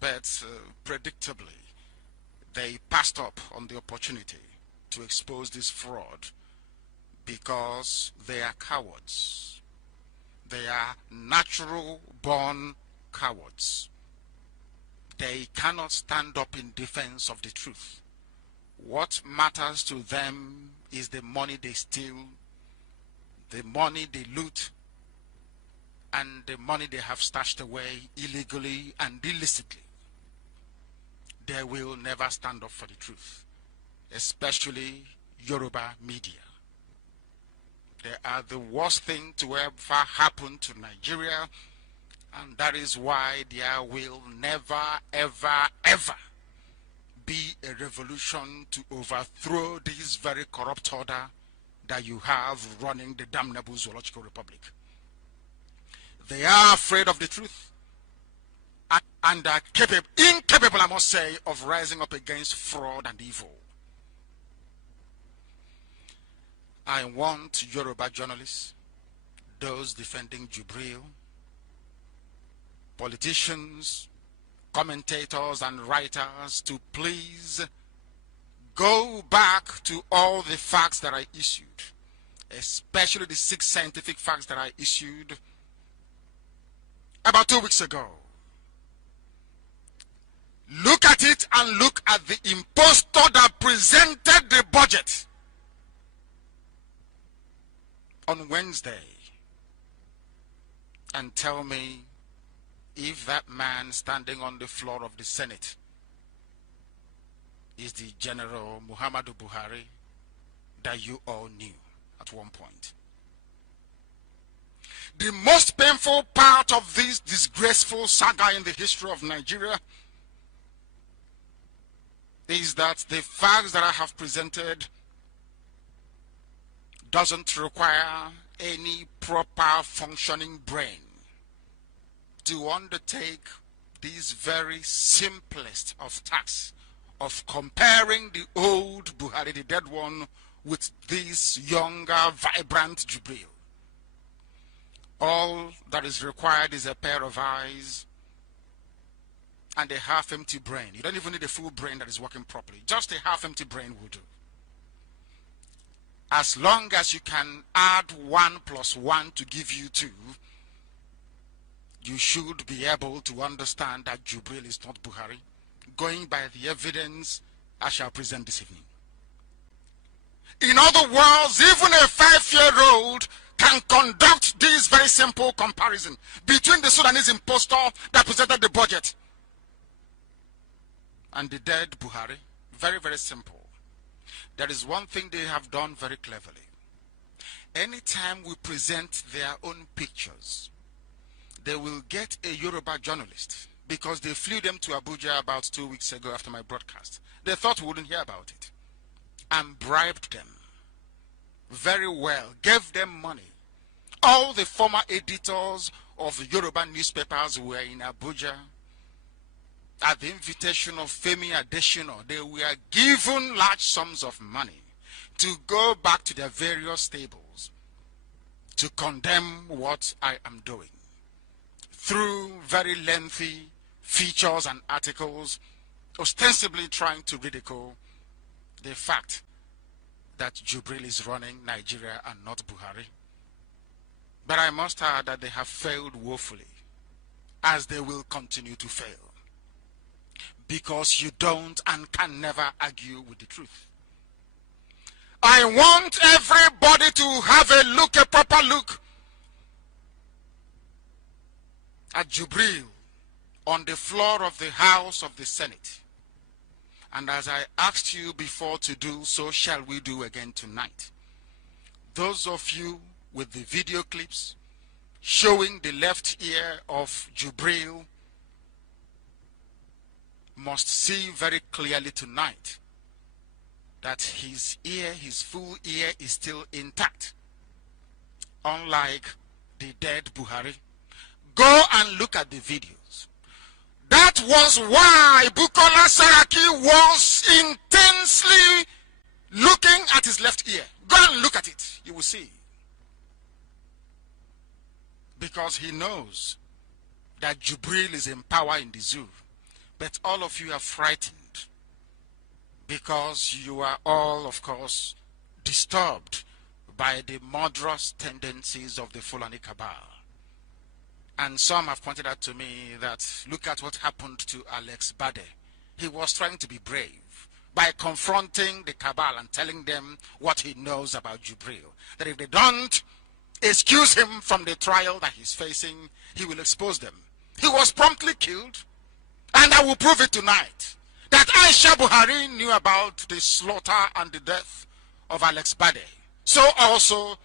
but predictably, they passed up on the opportunity to expose this fraud because they are cowards. They are natural-born cowards. They cannot stand up in defense of the truth. What matters to them is the money they steal, the money they loot, and the money they have stashed away illegally and illicitly. They will never stand up for the truth, especially Yoruba media. They are the worst thing to ever happen to Nigeria, and that is why there will never, ever, ever be a revolution to overthrow this very corrupt order that you have running the damnable Zoological Republic. They are afraid of the truth and are incapable, I must say, of rising up against fraud and evil. I want Yoruba journalists, those defending Jubril, politicians, commentators and writers to please go back to all the facts that I issued, especially the 6 scientific facts that I issued about 2 weeks ago. Look at it and look at the impostor that presented the budget on Wednesday and tell me if that man standing on the floor of the Senate is the General Muhammadu Buhari that you all knew at one point. The most painful part of this disgraceful saga in the history of Nigeria is that the facts that I have presented doesn't require any proper functioning brain to undertake this very simplest of tasks of comparing the old Buhari, the dead one, with this younger, vibrant Jubril. All that is required is a pair of eyes and a half-empty brain. You don't even need a full brain that is working properly. Just a half-empty brain will do. As long as you can add 1 + 1 to give you 2, you should be able to understand that Jubril is not Buhari, going by the evidence I shall present this evening. In other words, even a 5-year-old can conduct this very simple comparison between the Sudanese impostor that presented the budget and the dead Buhari. Very, very simple. There is one thing they have done very cleverly. Anytime we present their own pictures, they will get a Yoruba journalist, because they flew them to Abuja about 2 weeks ago after my broadcast. They thought we wouldn't hear about it, and bribed them very well, gave them money. All the former editors of the Yoruba newspapers were in Abuja. At the invitation of Femi Adesina, they were given large sums of money to go back to their various stables to condemn what I am doing through very lengthy features and articles, ostensibly trying to ridicule the fact that Jubril is running Nigeria and not Buhari. But I must add that they have failed woefully, as they will continue to fail, because you don't and can never argue with the truth. I want everybody to have a proper look at Jubril on the floor of the House of the Senate. And as I asked you before to do, so shall we do again tonight. Those of you with the video clips showing the left ear of Jubril must see very clearly tonight that his ear, his full ear, is still intact, unlike the dead Buhari. Go and look at the videos. That was why Bukola Saraki was intensely looking at his left ear. Go and look at it. You will see. Because he knows that Jubril is in power in the zoo, But all of you are frightened because you are all, of course, disturbed by the murderous tendencies of the Fulani cabal. And some have pointed out to me that look at what happened to Alex Bade. He was trying to be brave by confronting the cabal and telling them what he knows about Jubril. That if they don't excuse him from the trial that he's facing, he will expose them. He was promptly killed, and I will prove it tonight that Aisha Buhari knew about the slaughter and the death of Alex Bade. So also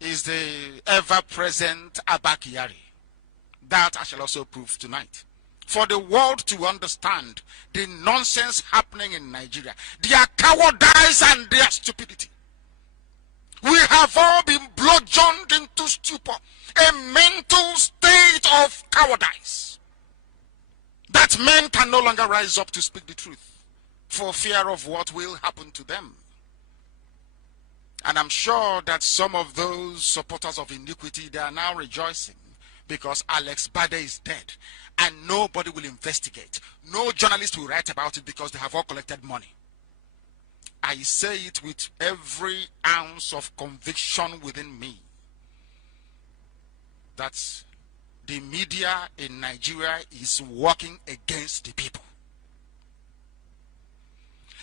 is the ever-present Abba Kyari. That I shall also prove tonight. For the world to understand the nonsense happening in Nigeria, their cowardice and their stupidity. We have all been bludgeoned into stupor, a mental state of cowardice, that men can no longer rise up to speak the truth for fear of what will happen to them. And I'm sure that some of those supporters of iniquity, they are now rejoicing because Alex Bade is dead and nobody will investigate. No journalist will write about it because they have all collected money. I say it with every ounce of conviction within me that the media in Nigeria is working against the people.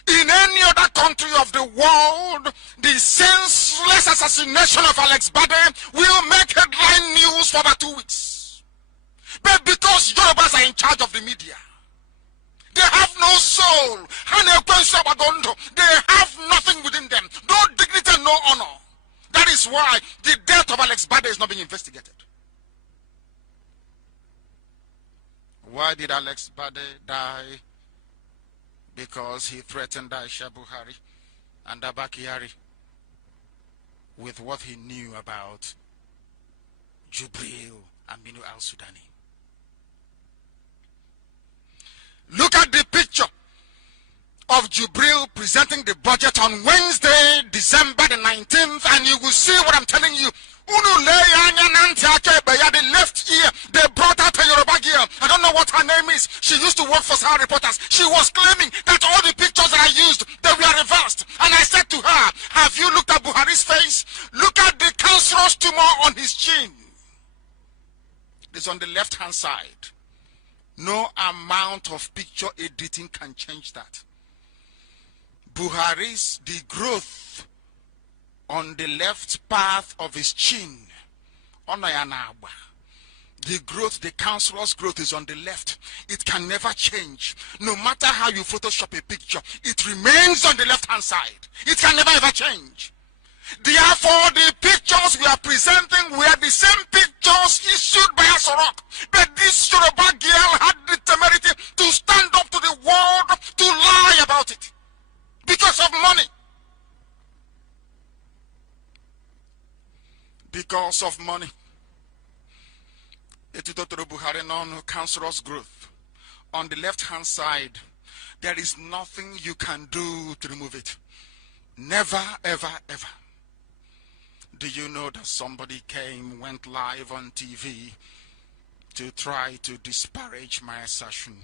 In any other country of the world, the senseless assassination of Alex Bade will make headline news for about 2 weeks. But because Yorubas are in charge of the media, they have no soul. They have nothing within them. No dignity and no honor. That is why the death of Alex Bade is not being investigated. Why did Alex Bade die? Because he threatened Aisha Buhari and Abba Kyari with what he knew about Jubril Aminu al-Sudani. Look at the picture of Jubril presenting the budget on Wednesday, December the 19th, and you will see what I'm telling you. The left ear, they brought out a Yoruba girl. I don't know what her name is. She used to work for Sahara Reporters. She was claiming that all the pictures that I used, they were reversed. And I said to her, have you looked at Buhari's face? Look at the cancerous tumor on his chin. It's on the left-hand side. No amount of picture editing can change that. Buhari's, the growth on the left path of his chin, the growth, the cancerous growth is on the left. It can never change. No matter how you Photoshop a picture, it remains on the left-hand side. It can never ever change. Therefore, the pictures we are presenting were the same pictures issued by Asorok. But this Yoruba girl had the temerity to stand up to the world to lie about it because of money. Because of money. Buhari non cancerous growth. On the left-hand side, there is nothing you can do to remove it. Never, ever, ever. Do you know that somebody went live on TV to try to disparage my assertion?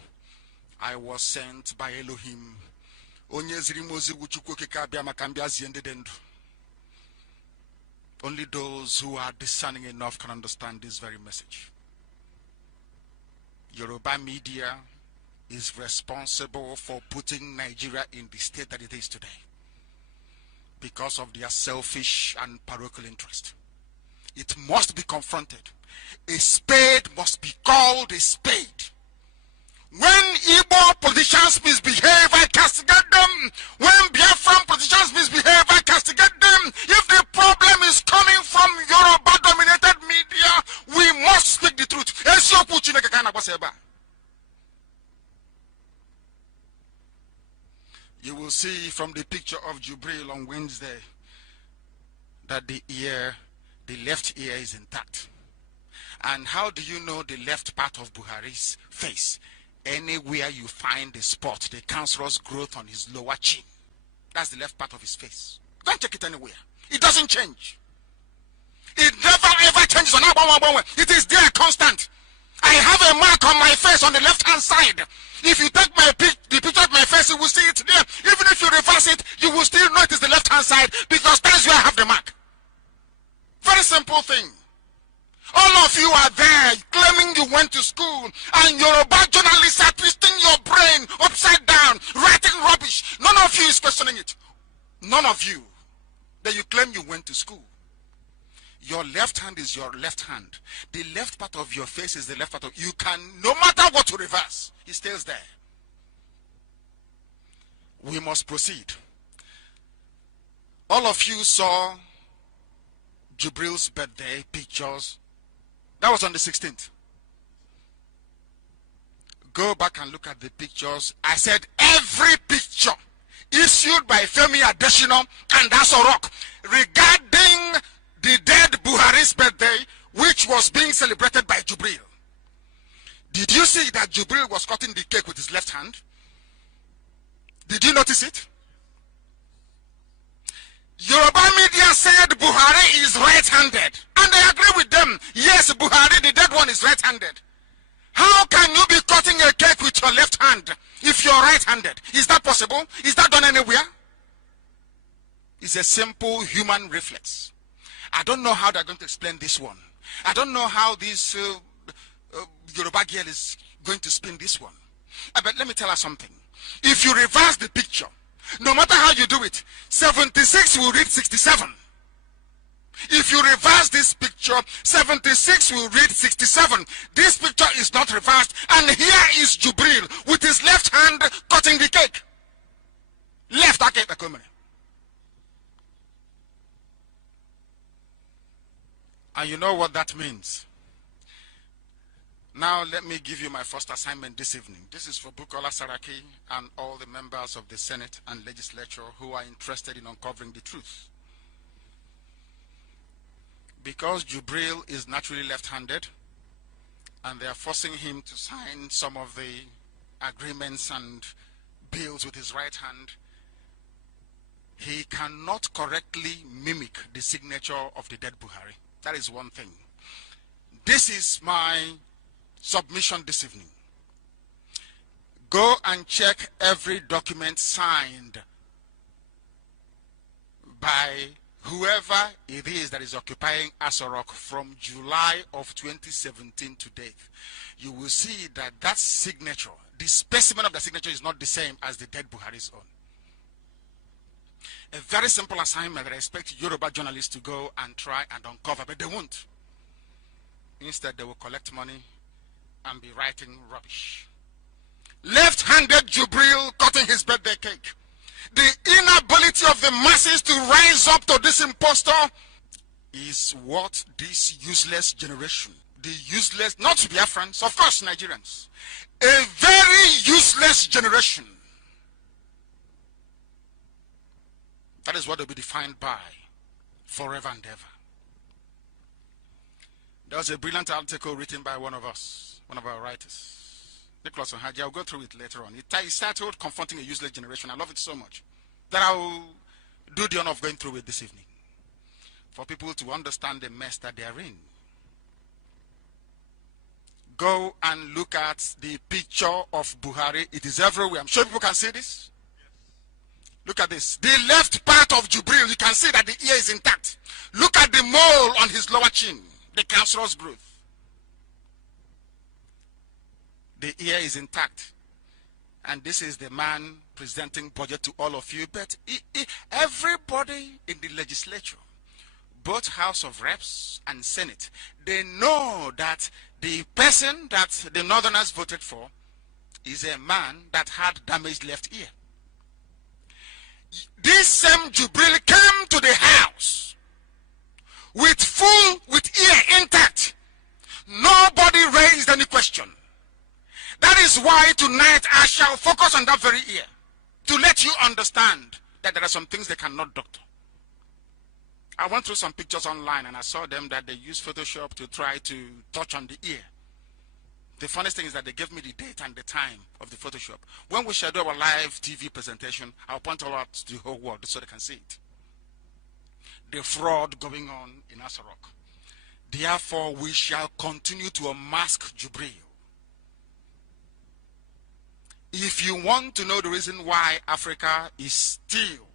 I was sent by Elohim. Only those who are discerning enough can understand this very message. Yoruba media is responsible for putting Nigeria in the state that it is today because of their selfish and parochial interest. It must be confronted. A spade must be called a spade. When Igbo politicians misbehave, I castigate them. When Biafran politicians misbehave, I castigate them. If the problem is coming from Yoruba-dominated media, we must speak the truth. You will see from the picture of Jubril on Wednesday that the left ear is intact. And how do you know the left part of Buhari's face? Anywhere you find a spot, the cancerous growth on his lower chin, that's the left part of his face. Don't check it anywhere. It doesn't change. It never ever changes. It is there constant. I have a mark on my face on the left-hand side. If you take the picture of my face, you will see it there. Even if you reverse it, you will still know it is the left-hand side because that is where I have the mark. Very simple thing. All of you are there claiming you went to school, and Yoruba journalists are twisting your brain upside down, writing rubbish. None of you is questioning it. None of you. That you claim you went to school. Your left hand is your left hand. The left part of your face is the left part of you can, no matter what to reverse, it stays there. We must proceed. All of you saw Jubril's birthday pictures. That was on the 16th. Go back and look at the pictures. I said every picture issued by Femi Adesina and Asorok regarding the dead Buhari's birthday, which was being celebrated by Jubril. Did you see that Jubril was cutting the cake with his left hand? Did you notice it? Yoruba media said Buhari is right-handed. And I agree with them. Yes, Buhari, the dead one, is right-handed. How can you be cutting a cake with your left hand if you're right-handed? Is that possible? Is that done anywhere? It's a simple human reflex. I don't know how they're going to explain this one. I don't know how this Yoruba girl is going to spin this one. But let me tell her something. If you reverse the picture, no matter how you do it, 76 will read 67. If you reverse this picture, 76 will read 67. This picture is not reversed. And here is Jubril with his left hand cutting the cake. Left cake. And you know what that means. Now let me give you my first assignment this evening. This is for Bukola Saraki and all the members of the Senate and Legislature who are interested in uncovering the truth. Because Jubril is naturally left-handed and they are forcing him to sign some of the agreements and bills with his right hand, he cannot correctly mimic the signature of the dead Buhari. That is one thing. This is my submission this evening. Go and check every document signed by whoever it is that is occupying Asorok from July of 2017 to date. You will see that that signature, the specimen of the signature, is not the same as the dead Buhari's own. A very simple assignment that I expect Yoruba journalists to go and try and uncover, but they won't. Instead, they will collect money and be writing rubbish. Left-handed Jubril cutting his birthday cake. The inability of the masses to rise up to this impostor is what this useless generation, the useless, not Biafrans, of course Nigerians, a very useless generation. That is what they'll be defined by forever and ever. There was a brilliant article written by one of us, one of our writers, Nicholas Onhaji. I'll go through it later on. It's titled Confronting a Useless Generation. I love it so much that I'll do the honor of going through it this evening for people to understand the mess that they are in. Go and look at the picture of Buhari. It is everywhere. I'm sure people can see this. Look at this. The left part of Jubril, you can see that the ear is intact. Look at the mole on his lower chin, the cancerous growth. The ear is intact. And this is the man presenting budget to all of you. But everybody in the legislature, both House of Reps and Senate, they know that the person that the Northerners voted for is a man that had damaged left ear. This same Jubril came to the house with ear intact. Nobody raised any question. That is why tonight I shall focus on that very ear, to let you understand that there are some things they cannot doctor. I went through some pictures online and I saw them that they use Photoshop to try to touch on the ear. The funniest thing is that they gave me the date and the time of the Photoshop. When we shall do our live TV presentation, I'll point all out to the whole world so they can see it. The fraud going on in Asorok. Therefore, we shall continue to unmask Jubril. If you want to know the reason why Africa is still,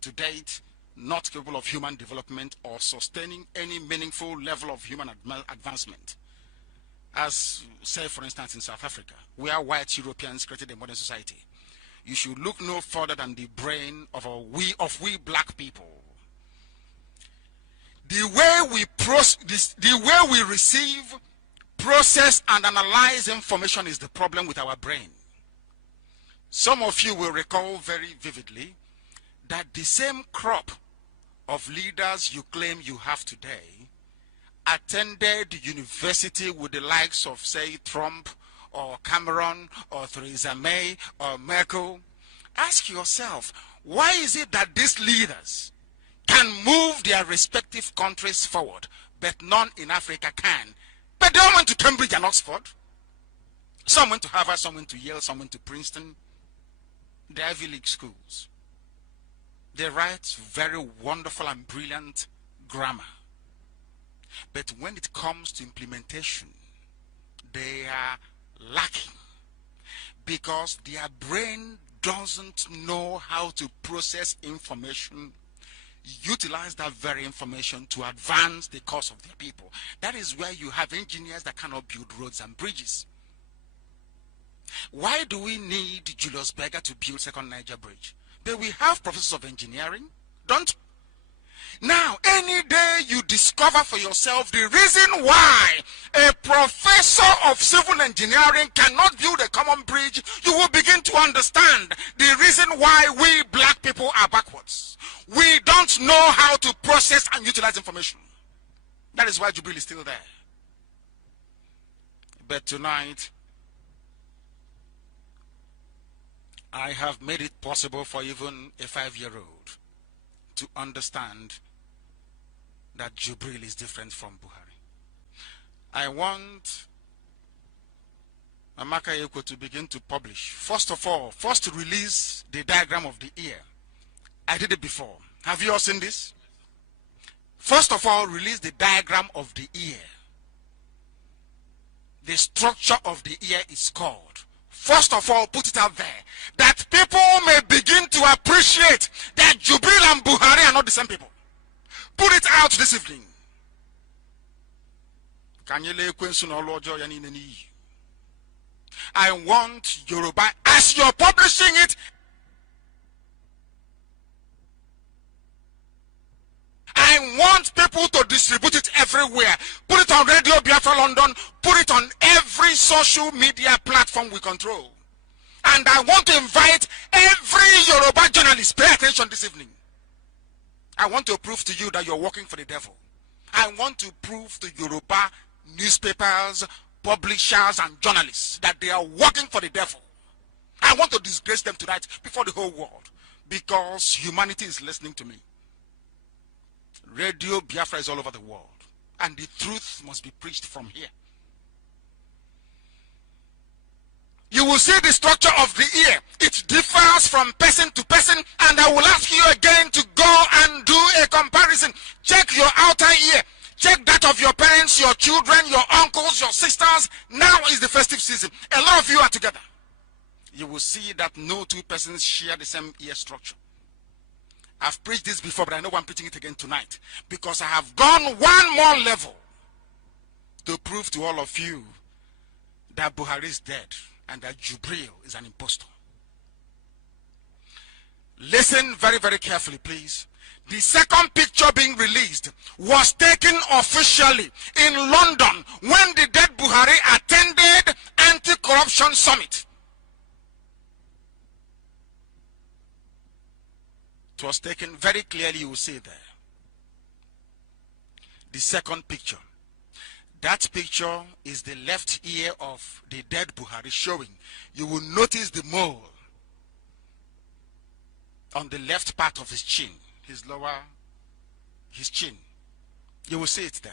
to date, not capable of human development or sustaining any meaningful level of human advancement, as, say, for instance, in South Africa, where white Europeans created a modern society, you should look no further than the brain of we black people. The way we receive, process, and analyze information is the problem with our brain. Some of you will recall very vividly that the same crop of leaders you claim you have today attended university with the likes of, say, Trump or Cameron or Theresa May or Merkel. Ask yourself, why is it that these leaders can move their respective countries forward, but none in Africa can? But they all went to Cambridge and Oxford. Some went to Harvard, some went to Yale, some went to Princeton. The Ivy League schools. They write very wonderful and brilliant grammar. But when it comes to implementation, they are lacking because their brain doesn't know how to process information, utilize that very information to advance the cause of their people. That is where you have engineers that cannot build roads and bridges. Why do we need Julius Berger to build Second Niger Bridge? But we have professors of engineering, don't we? Now, any day you discover for yourself the reason why a professor of civil engineering cannot build a common bridge, you will begin to understand the reason why we black people are backwards. We don't know how to process and utilize information. That is why Jubril is still there. But tonight, I have made it possible for even a 5-year-old to understand that Jubril is different from Buhari. I want Amaka Eko to begin to publish. First of all, first to release the diagram of the ear. I did it before. Have you all seen this? First of all, release the diagram of the ear. The structure of the ear is called. First of all, put it out there, that people may begin to appreciate that Jubril and Buhari are not the same people. Put it out this evening. I want Yoruba, as you're publishing it, I want people to distribute it everywhere. Put it on Radio Biafra London. Put it on every social media platform we control. And I want to invite every Yoruba journalist. Pay attention this evening. I want to prove to you that you're working for the devil. I want to prove to Yoruba newspapers, publishers, and journalists that they are working for the devil. I want to disgrace them tonight before the whole world, because humanity is listening to me. Radio Biafra is all over the world, and the truth must be preached from here. You will see the structure of the ear. It differs from person to person, and I will ask you again to go and do a comparison. Check your outer ear. Check that of your parents, your children, your uncles, your sisters. Now is the festive season. A lot of you are together. You will see that no two persons share the same ear structure. I've preached this before, but I know I'm preaching it again tonight, because I have gone one more level to prove to all of you that Buhari is dead and that Jubril is an impostor. Listen very, very carefully, please. The second picture being released was taken officially in London when the dead Buhari attended anti-corruption summit. It was taken very clearly, you will see there. The second picture. That picture is the left ear of the dead Buhari showing. You will notice the mole on the left part of his chin, his chin. You will see it there.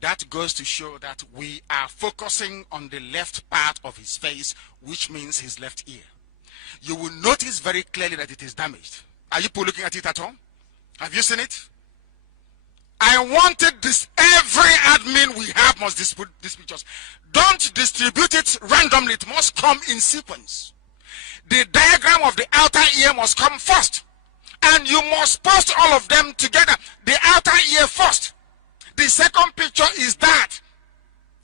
That goes to show that we are focusing on the left part of his face, which means his left ear. You will notice very clearly that it is damaged. Are you looking at it at home? Have you seen it? I wanted this, every admin we have must distribute these pictures. Don't distribute it randomly, it must come in sequence. The diagram of the outer ear must come first. And you must post all of them together. The outer ear first. The second picture is that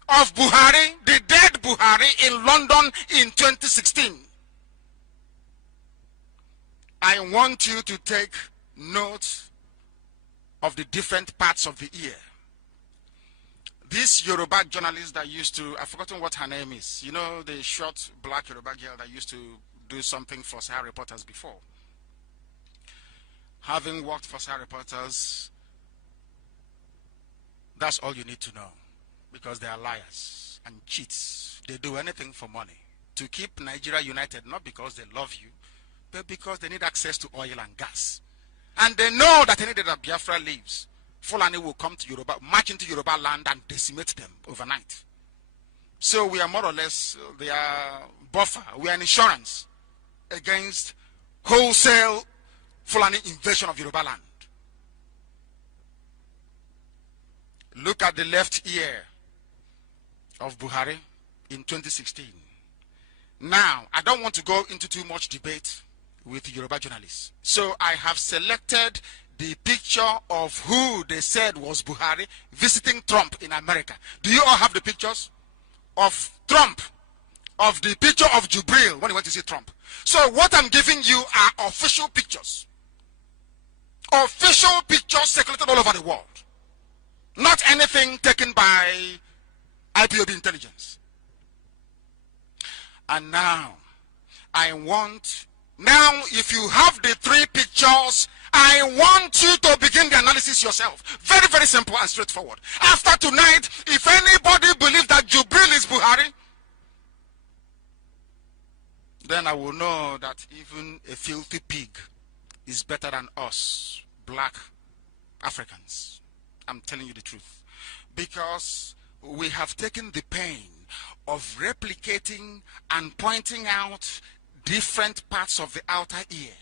of Buhari, the dead Buhari in London in 2016. I want you to take note of the different parts of the ear. This Yoruba journalist that used to, I've forgotten what her name is. You know, the short black Yoruba girl that used to do something for Sahara Reporters before. Having worked for Sahara Reporters, that's all you need to know. Because they are liars and cheats. They do anything for money. To keep Nigeria united, not because they love you, but because they need access to oil and gas. And they know that any day that Biafra leaves, Fulani will come to Yoruba, march into Yoruba land and decimate them overnight. So we are more or less their buffer. We are an insurance against wholesale Fulani invasion of Yoruba land. Look at the left ear of Buhari in 2016. Now, I don't want to go into too much debate with Yoruba journalists. So I have selected the picture of who they said was Buhari visiting Trump in America. Do you all have the pictures of Trump? Of the picture of Jubril when he went to see Trump. So what I'm giving you are official pictures. Official pictures circulated all over the world. Not anything taken by IPOB intelligence. And now, if you have the three pictures, I want you to begin the analysis yourself. Very, very simple and straightforward. After tonight, if anybody believes that Jubril is Buhari, then I will know that even a filthy pig is better than us, black Africans. I'm telling you the truth. Because we have taken the pain of replicating and pointing out different parts of the outer ear,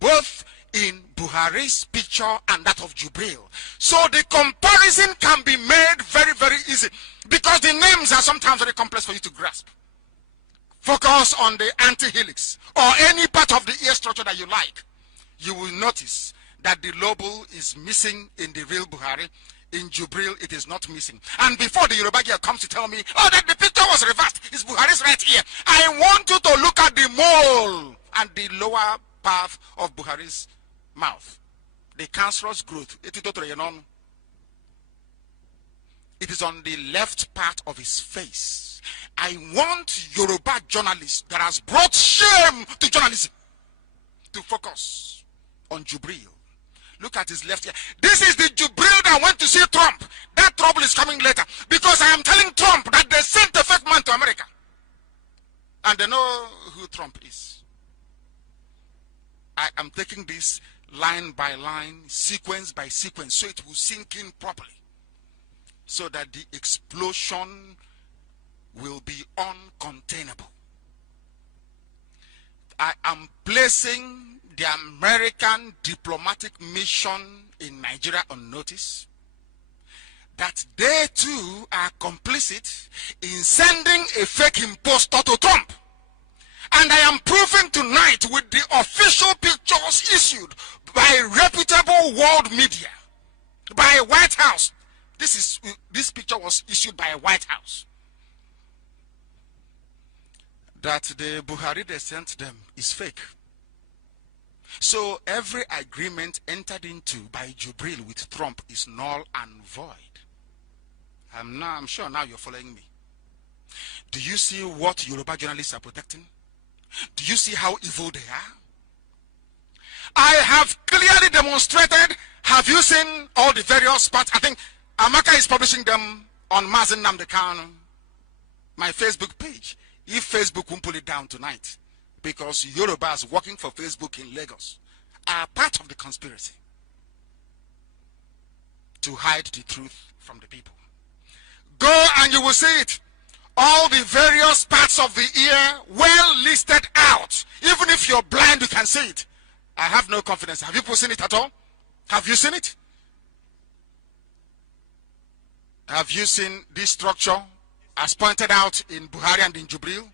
both in Buhari's picture and that of Jubril. So the comparison can be made very, very easy because the names are sometimes very complex for you to grasp. Focus on the antihelix or any part of the ear structure that you like. You will notice that the lobule is missing in the real Buhari. In Jubril, it is not missing. And before the Yoruba girl comes to tell me, oh, that the picture was reversed, it's Buhari's right ear, I want you to look at the mole and the lower part of Buhari's mouth. The cancerous growth. It is on the left part of his face. I want Yoruba journalists that has brought shame to journalism to focus on Jubril. Look at his left ear. This is the Jubril that went to see Trump. That trouble is coming later. Because I am telling Trump that they sent a fake man to America. And they know who Trump is. I am taking this line by line, sequence by sequence, so it will sink in properly. So that the explosion will be uncontainable. I am placing the American diplomatic mission in Nigeria on notice that they too are complicit in sending a fake impostor to Trump. And I am proving tonight with the official pictures issued by reputable world media, by White House. This picture was issued by White House. That the Buhari they sent them is fake. So every agreement entered into by Jubril with Trump is null and void. I'm sure now you're following me. Do you see what Yoruba journalists are protecting? Do you see how evil they are? I have clearly demonstrated. Have you seen all the various parts? I think Amaka is publishing them on Mazi Nnamdi Kanu, my Facebook page. If Facebook won't pull it down tonight, because Yorubas working for Facebook in Lagos are part of the conspiracy to hide the truth from the people. Go and you will see it. All the various parts of the ear well listed out. Even if you're blind, you can see it. I have no confidence. Have you seen it at all? Have you seen it? Have you seen this structure as pointed out in Buhari and in Jubril?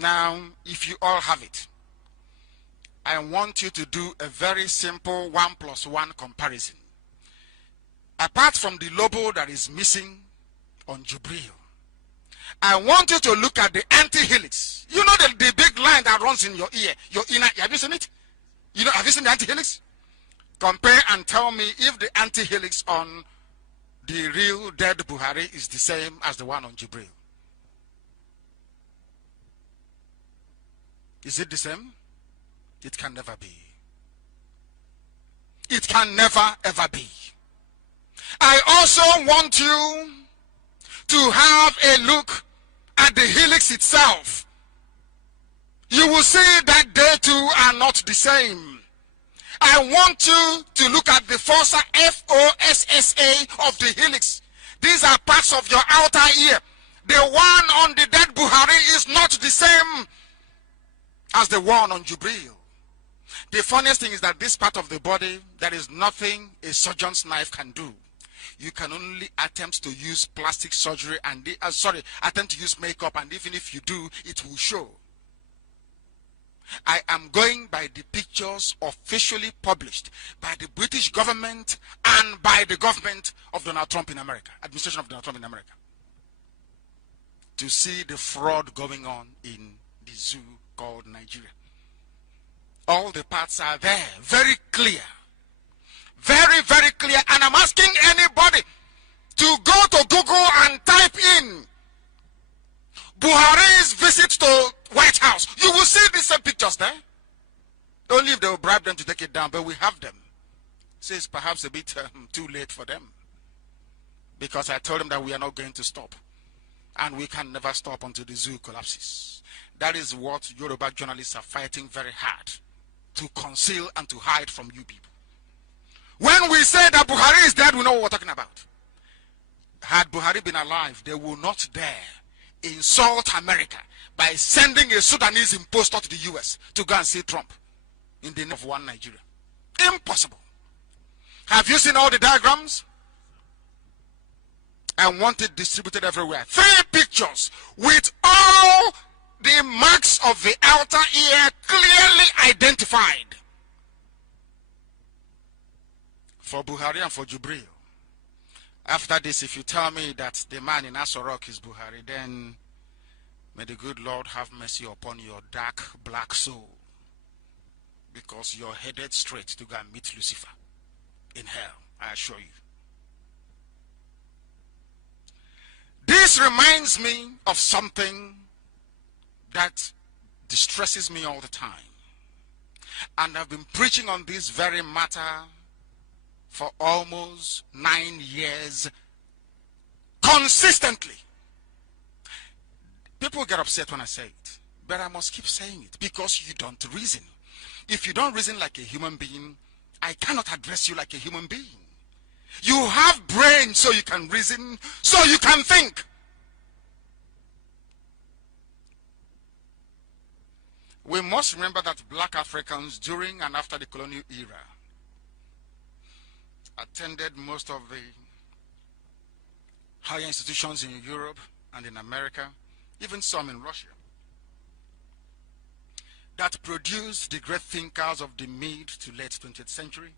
Now, if you all have it, I want you to do a very simple 1+1 comparison. Apart from the lobo that is missing on Jubril, I want you to look at the anti-helix. You know the big line that runs in your ear, your inner ear. Have you seen it? You know, have you seen the anti-helix? Compare and tell me if the anti-helix on the real dead Buhari is the same as the one on Jubril. Is it the same? It can never be. It can never ever be. I also want you to have a look at the helix itself. You will see that they too are not the same. I want you to look at the fossa, F-O-S-S-A of the helix. These are parts of your outer ear. The one on the dead Buhari is not the same as the one on Jubril. The funniest thing is that this part of the body, there is nothing a surgeon's knife can do. You can only attempt to use plastic surgery and attempt to use makeup, and even if you do, it will show. I am going by the pictures officially published by the British government and by the government of Donald Trump in America, administration of Donald Trump in America, to see the fraud going on in the zoo called Nigeria. All the parts are there, very clear. Very, very clear. And I'm asking anybody to go to Google and type in Buhari's visit to White House. You will see the same pictures there. Only if they will bribe them to take it down, but we have them. So it's perhaps a bit too late for them. Because I told them that we are not going to stop. And we can never stop until the zoo collapses. That is what Yoruba journalists are fighting very hard to conceal and to hide from you people. When we say that Buhari is dead, we know what we're talking about. Had Buhari been alive, they will not dare insult America by sending a Sudanese impostor to the US to go and see Trump in the name of one Nigeria. Impossible. Have you seen all the diagrams? I want it distributed everywhere. 3 pictures with all the marks of the outer ear clearly identified. For Buhari and for Jubril. After this, if you tell me that the man in Asorok is Buhari, then may the good Lord have mercy upon your dark black soul, because you're headed straight to go and meet Lucifer in hell, I assure you. This reminds me of something that distresses me all the time. And I've been preaching on this very matter for almost 9 years consistently. People get upset when I say it, but I must keep saying it because you don't reason. If you don't reason like a human being, I cannot address you like a human being. You have brain so you can reason, so you can think. We must remember that black Africans during and after the colonial era attended most of the higher institutions in Europe and in America, even some in Russia, that produced the great thinkers of the mid to late 20th century.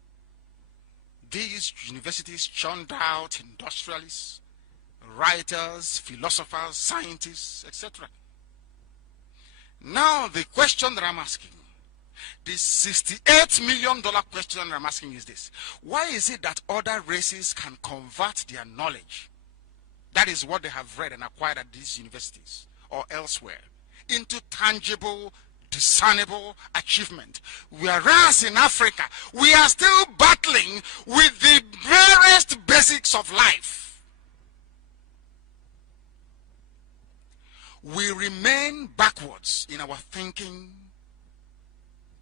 These universities churned out industrialists, writers, philosophers, scientists, etc. Now the question that I'm asking, the $68 million question that I'm asking is this: why is it that other races can convert their knowledge, that is what they have read and acquired at these universities or elsewhere, into tangible, discernible achievement, whereas in Africa we are still battling with the barest basics of life? We remain backwards in our thinking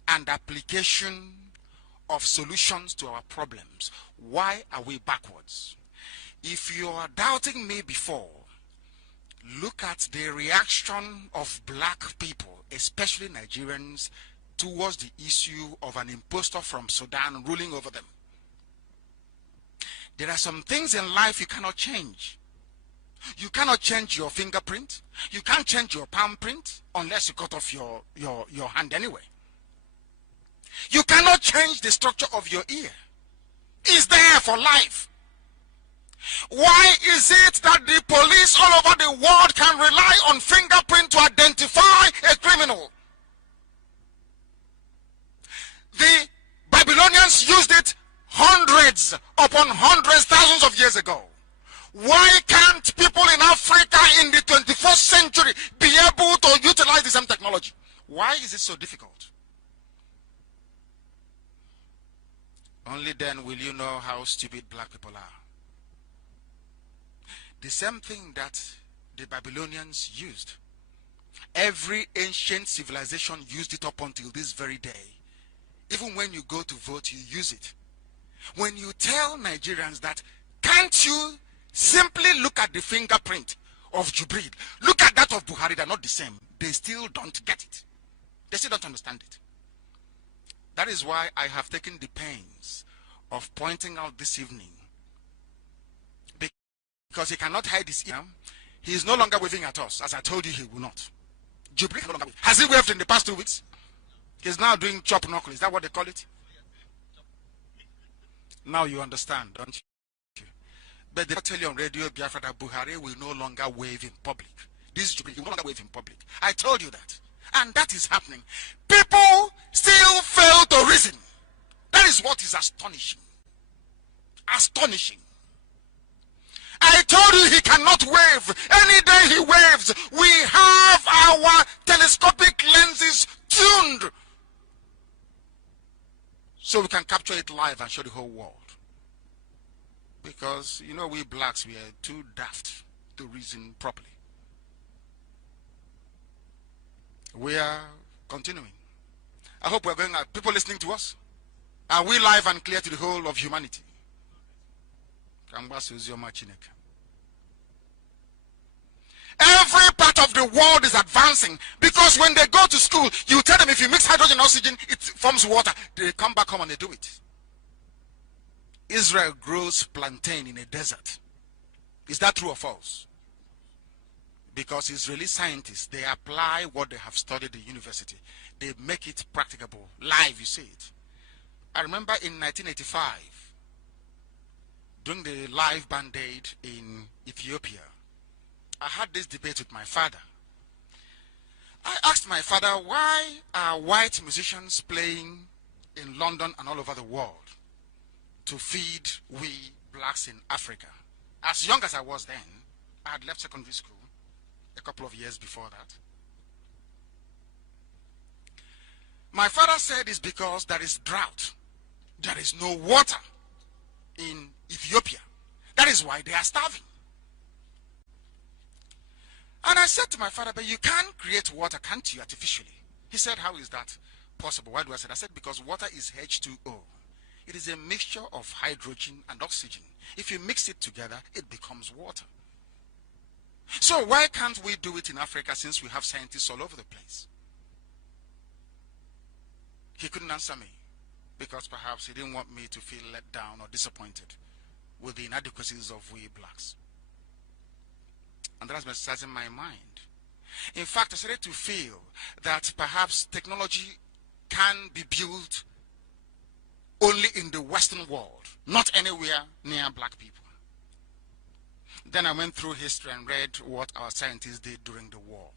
and application of solutions to our problems. Why are we backwards? If you are doubting me before, look at the reaction of black people, especially Nigerians, towards the issue of an impostor from Sudan ruling over them. There are some things in life you cannot change. You cannot change your fingerprint. You can't change your palm print unless you cut off your hand anyway. You cannot change the structure of your ear. It's there for life. Why is it that the police all over the world can rely on fingerprint to identify a criminal? The Babylonians used it hundreds upon hundreds, thousands of years ago. Why can't people in Africa in the 21st century be able to utilize the same technology? Why is it so difficult? Only then will you know how stupid black people are. The same thing that the Babylonians used. Every ancient civilization used it up until this very day. Even when you go to vote, you use it. When you tell Nigerians that, can't you simply look at the fingerprint of Jubril, look at that of Buhari, they're not the same. They still don't get it. They still don't understand it. That is why I have taken the pains of pointing out this evening, because he cannot hide his ear. He is no longer waving at us. As I told you, he will not. Jubril no longer wave. Has he waved in the past 2 weeks? He's now doing chop knuckle. Is that what they call it? Now you understand, don't you? But they tell you on radio Biafra that Buhari will no longer wave in public. This Jubril will no longer wave in public. I told you that. And that is happening. People still fail to reason. That is what is astonishing. Astonishing. I told you he cannot wave. Any day he waves, we have our telescopic lenses tuned so we can capture it live and show the whole world. Because, you know, we blacks, we are too daft to reason properly. We are continuing. I hope we're going, people listening to us? Are we live and clear to the whole of humanity? Every part of the world is advancing, because when they go to school, you tell them if you mix hydrogen and oxygen, it forms water. They come back home and they do it. Israel grows plantain in a desert. Is that true or false? Because Israeli scientists, they apply what they have studied at university. They make it practicable. Live, you see it. I remember in 1985, during the live band-aid in Ethiopia, I had this debate with my father. I asked my father, why are white musicians playing in London and all over the world to feed we blacks in Africa? As young as I was then, I had left secondary school a couple of years before that. My father said it's because there is drought. There is no water in Ethiopia. That is why they are starving. And I said to my father, but you can create water, can't you, artificially? He said, how is that possible? Why do I say that? I said, because water is H2O. It is a mixture of hydrogen and oxygen. If you mix it together, it becomes water. So why can't we do it in Africa, since we have scientists all over the place? He couldn't answer me, because perhaps he didn't want me to feel let down or disappointed with the inadequacies of we blacks. And that has been exercising my mind. In fact, I started to feel that perhaps technology can be built only in the Western world, not anywhere near black people. Then I went through history and read what our scientists did during the war,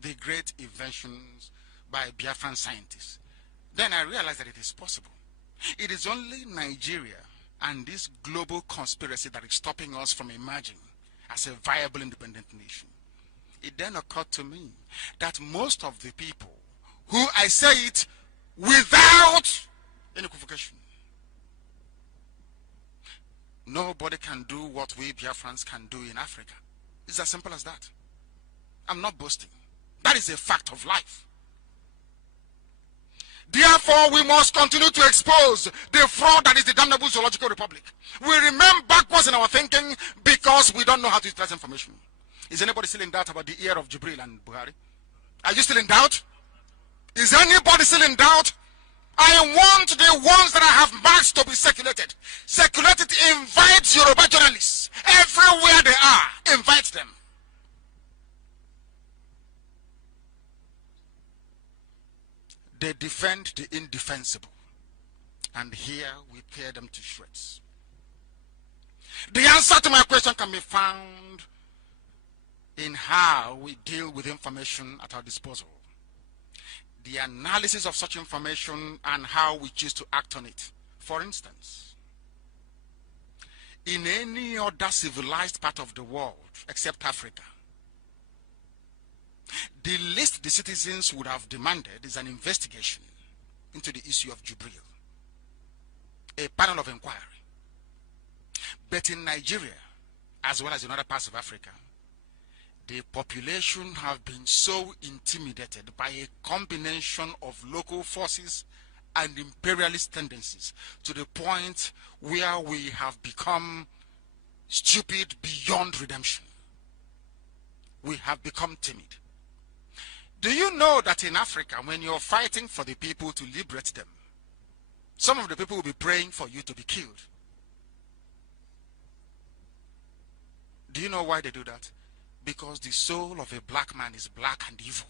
the great inventions by Biafran scientists. Then I realized that it is possible. It is only Nigeria and this global conspiracy that is stopping us from emerging as a viable independent nation. It then occurred to me that most of the people who, I say it without any equivocation, nobody can do what we Biafrans can do in Africa. It's as simple as that. I'm not boasting. That is a fact of life. Therefore, we must continue to expose the fraud that is the damnable zoological republic. We remain backwards in our thinking because we don't know how to utilize information. Is anybody still in doubt about the ear of Jubril and Buhari? Are you still in doubt? Is anybody still in doubt I want the ones that I have marked to be circulated. Circulated, invite Yoruba journalists. Everywhere they are, invite them. They defend the indefensible. And here we tear them to shreds. The answer to my question can be found in how we deal with information at our disposal. The analysis of such information and how we choose to act on it. For instance, in any other civilized part of the world except Africa, the least the citizens would have demanded is an investigation into the issue of Jubril, a panel of inquiry. But in Nigeria, as well as in other parts of Africa, the population have been so intimidated by a combination of local forces and imperialist tendencies to the point where we have become stupid beyond redemption. We have become timid. Do you know that in Africa, when you're fighting for the people to liberate them, some of the people will be praying for you to be killed? Do you know why they do that? Because the soul of a black man is black and evil.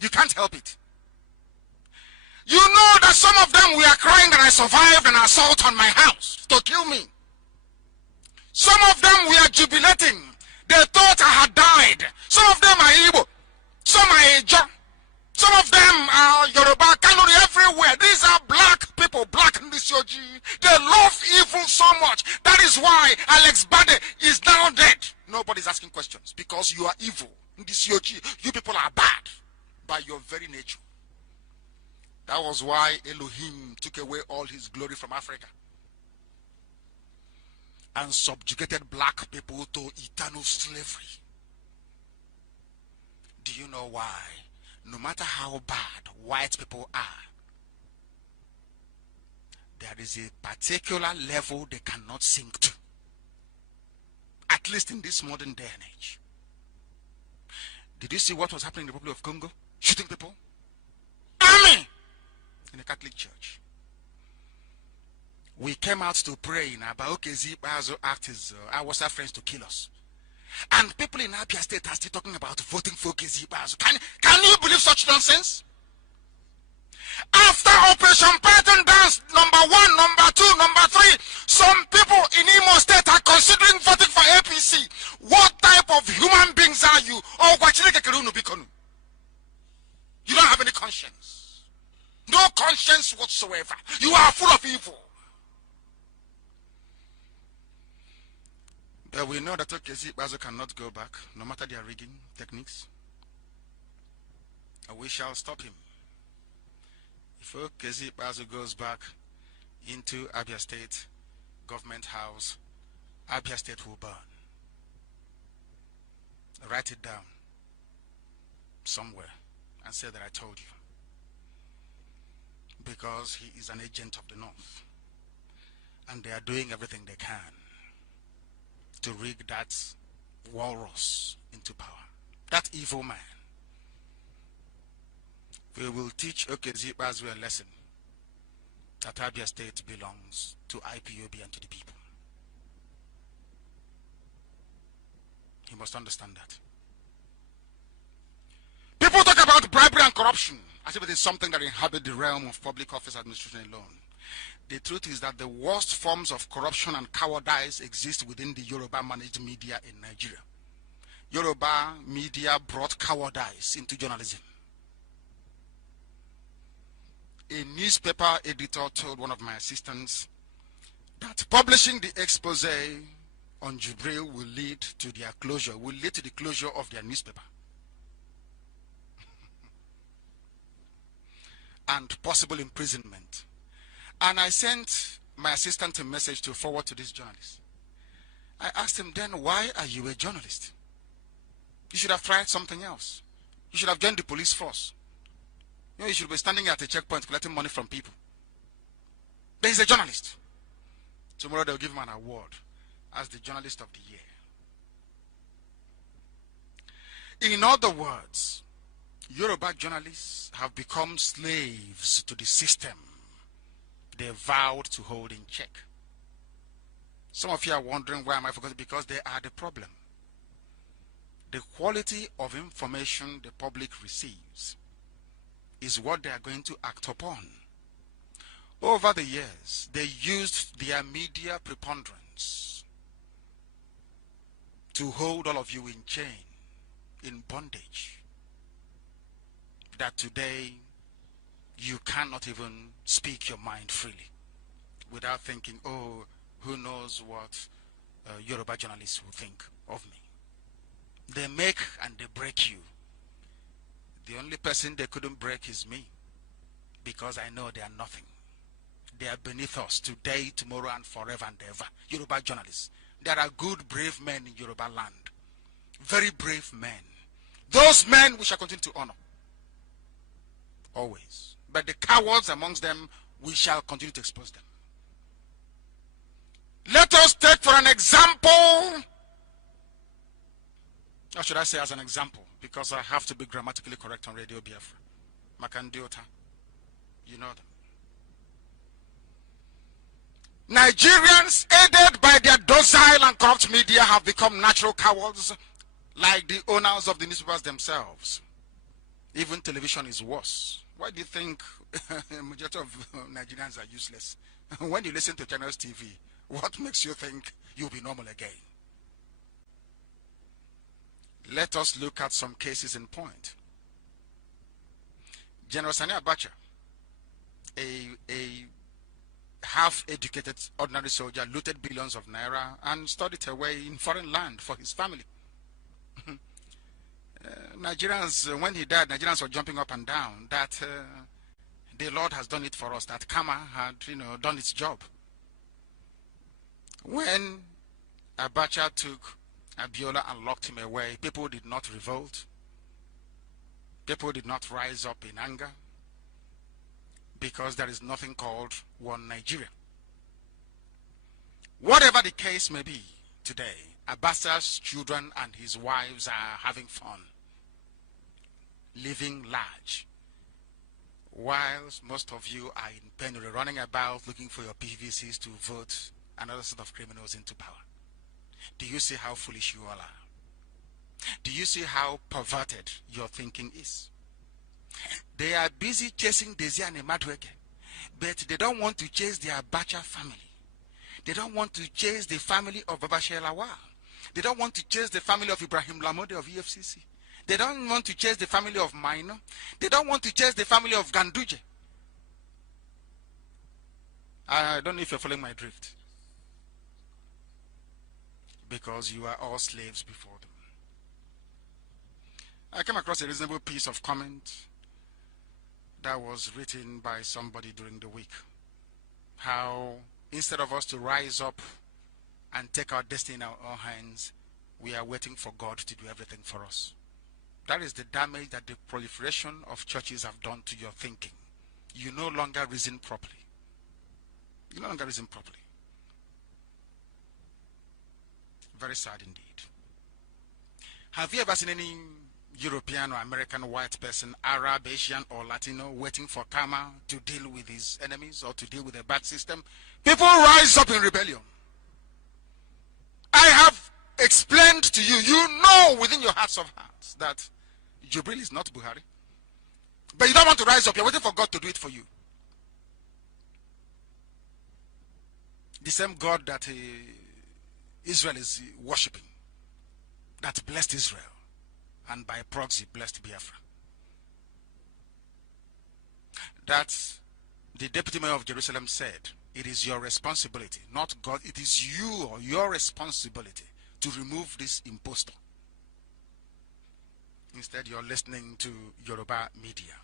You can't help it. You know that some of them were crying that I survived an assault on my house to kill me. Some of them were jubilating. They thought I had died. Some of them are Igbo. Some are Eja. Some of them are Yoruba, Kanuri, everywhere. These are black people, black in this Yoji. They love evil so much. That is why Alex Bade is now dead. Nobody's asking questions because you are evil. In this Yoji, you people are bad by your very nature. That was why Elohim took away all his glory from Africa and subjugated black people to eternal slavery. Do you know why? No matter how bad white people are, there is a particular level they cannot sink to. At least in this modern day and age. Did you see what was happening in the Republic of Congo? Shooting people? Army! In the Catholic Church. We came out to pray in Abaokezi Bazo act his our friends to kill us. And people in Abia State are still talking about voting for Kezi Bazo. Can you believe such nonsense? After Operation Python Dance number 1, number 2, number 3, some people in Imo State are considering voting for APC. What type of human beings are you? You don't have any conscience. No conscience whatsoever. You are full of evil. But we know that Okezi Bazo cannot go back, no matter their rigging techniques. And we shall stop him. If Okezi Bazo goes back into Abia State government house, Abia State will burn. Write it down somewhere and say that I told you. Because he is an agent of the North. And they are doing everything they can to rig that walrus into power. That evil man. We will teach Okezi Bazo a lesson that Abia State belongs to IPOB and to the people. He must understand that. People talk about bribery and corruption as if it is something that inhabits the realm of public office administration alone. The truth is that the worst forms of corruption and cowardice exist within the Yoruba-managed media in Nigeria. Yoruba media brought cowardice into journalism. A newspaper editor told one of my assistants that publishing the expose on Jubril will lead to their closure, will lead to the closure of their newspaper. And possible imprisonment. And I sent my assistant a message to forward to this journalist. I asked him, then why are you a journalist? You should have tried something else. You should have joined the police force. You know, you should be standing at a checkpoint collecting money from people. But he's a journalist. Tomorrow they'll give him an award as the journalist of the year. In other words, Yoruba journalists have become slaves to the system they vowed to hold in check. Some of you are wondering why am I forgetting? Because they are the problem. The quality of information the public receives is what they are going to act upon. Over the years, they used their media preponderance to hold all of you in chain, in bondage, that today you cannot even speak your mind freely without thinking, oh, who knows what Yoruba journalists will think of me. They make and they break you. The only person they couldn't break is me, because I know they are nothing. They are beneath us today, tomorrow, and forever and ever. Yoruba journalists. There are good, brave men in Yoruba land. Very brave men. Those men we shall continue to honor. Always. But the cowards amongst them, we shall continue to expose them. Let us take for an example, or should I say as an example, because I have to be grammatically correct on Radio Biafra. Makandiota. You know them. Nigerians, aided by their docile and corrupt media, have become natural cowards, like the owners of the newspapers themselves. Even television is worse. Why do you think a majority of Nigerians are useless? When you listen to Channels TV, what makes you think you'll be normal again? Let us look at some cases in point. General Sani Abacha, a half-educated ordinary soldier, looted billions of naira and stored it away in foreign land for his family. Nigerians, when he died, Nigerians were jumping up and down that the Lord has done it for us, that karma had, done its job. When Abacha took Abiola and locked him away, people did not revolt. People did not rise up in anger, because there is nothing called one Nigeria. Whatever the case may be today, Abacha's children and his wives are having fun, living large, whilst most of you are in penury, running about looking for your PVCs to vote another set of criminals into power. Do you see how foolish you all are? Do you see how perverted your thinking is? They are busy chasing Desi and Emadweke, but they don't want to chase their Abacha family. They don't want to chase the family of Babashir Lawal. They don't want to chase the family of Ibrahim Lamode of EFCC. They don't want to chase the family of Maino. They don't want to chase the family of Ganduje. I don't know if you're following my drift. Because you are all slaves before them. I came across a reasonable piece of comment that was written by somebody during the week. How instead of us to rise up and take our destiny in our own hands, we are waiting for God to do everything for us. That is the damage that the proliferation of churches have done to your thinking. You no longer reason properly. You no longer reason properly. Very sad indeed. Have you ever seen any European or American white person, Arab, Asian, or Latino waiting for karma to deal with his enemies or to deal with a bad system? People rise up in rebellion. I have explained to you, you know within your hearts of hearts that Jubril is not Buhari. But you don't want to rise up. You're waiting for God to do it for you. The same God that Israel is worshipping, that blessed Israel, and by proxy blessed Biafra. That the deputy mayor of Jerusalem said, it is your responsibility, not God, it is you or your responsibility to remove this impostor. Instead, you're listening to Yoruba media.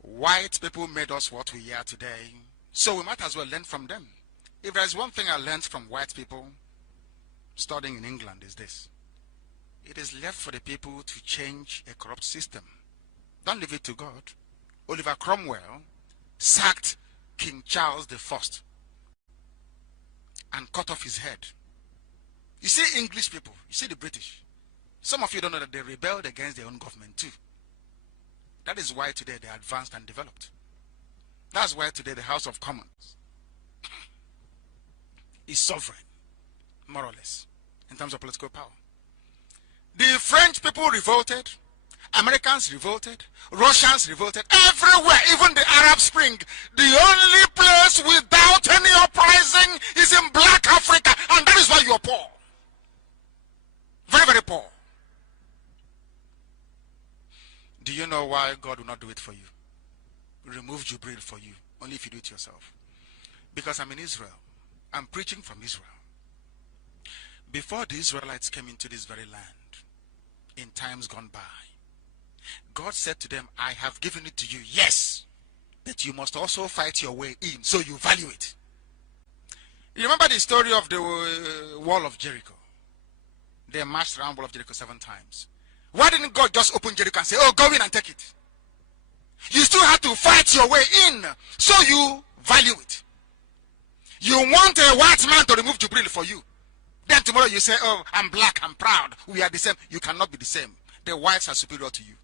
White people made us what we are today, so we might as well learn from them. If there's one thing I learned from white people studying in England is this: it is left for the people to change a corrupt system. Don't leave it to God. Oliver Cromwell sacked King Charles I and cut off his head. You see English people, you see the British, Some of you don't know that they rebelled against their own government too. That is why today they are advanced and developed. That's why today the House of Commons is sovereign, more or less, in terms of political power. The French people revolted, Americans revolted, Russians revolted, everywhere, even the Arab Spring. The only place without any uprising is in Black Africa, and that is why you are poor. Very, very poor. Do you know why God will not do it for you? Remove Jubril for you, only if you do it yourself. Because I'm in Israel. I'm preaching from Israel. Before the Israelites came into this very land, in times gone by, God said to them, I have given it to you, yes, but you must also fight your way in, so you value it. You remember the story of the wall of Jericho? They marched around the wall of Jericho 7 times. Why didn't God just open Jericho and say, oh, go in and take it? You still have to fight your way in, so you value it. You want a white man to remove Jubril for you. Then tomorrow you say, oh, I'm black, I'm proud, we are the same. You cannot be the same. The whites are superior to you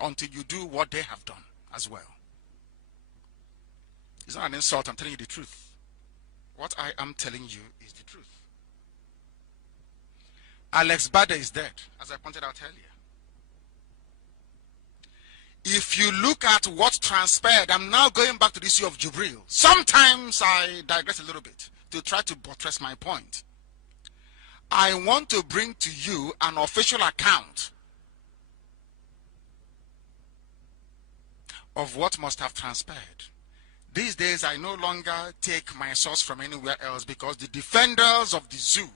until you do what they have done as well. It's not an insult, I'm telling you the truth. What I am telling you is the truth. Alex Bade is dead, as I pointed out earlier. If you look at what transpired, I'm now going back to the issue of Jubril. Sometimes I digress a little bit to try to buttress my point. I want to bring to you an official account of what must have transpired. These days, I no longer take my source from anywhere else because the defenders of the zoo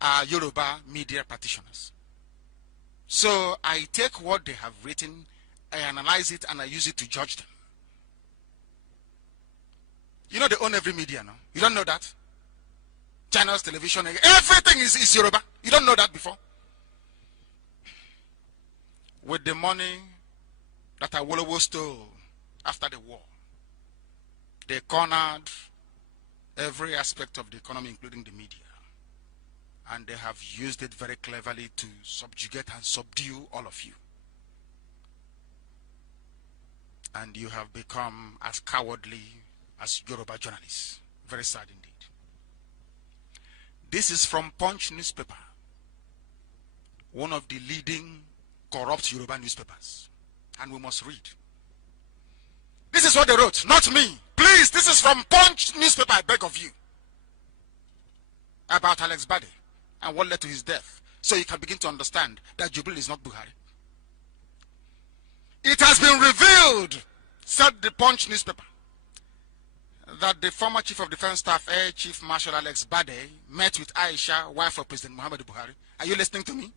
are Yoruba media practitioners. So I take what they have written, I analyze it, and I use it to judge them. You know they own every media now. You don't know that? Channels, television, everything is Yoruba. You don't know that before? With the money that Awolowo stole after the war, they cornered every aspect of the economy, including the media. And they have used it very cleverly to subjugate and subdue all of you. And you have become as cowardly as Yoruba journalists. Very sad indeed. This is from Punch newspaper, one of the leading corrupt Yoruba newspapers. And we must read. This is what they wrote, not me. Please, this is from Punch newspaper, I beg of you. About Alex Bade and what led to his death. So you can begin to understand that Jubril is not Buhari. It has been revealed, said the Punch newspaper, that the former Chief of Defense Staff, Air Chief Marshal Alex Bade, met with Aisha, wife of President Muhammadu Buhari. Are you listening to me?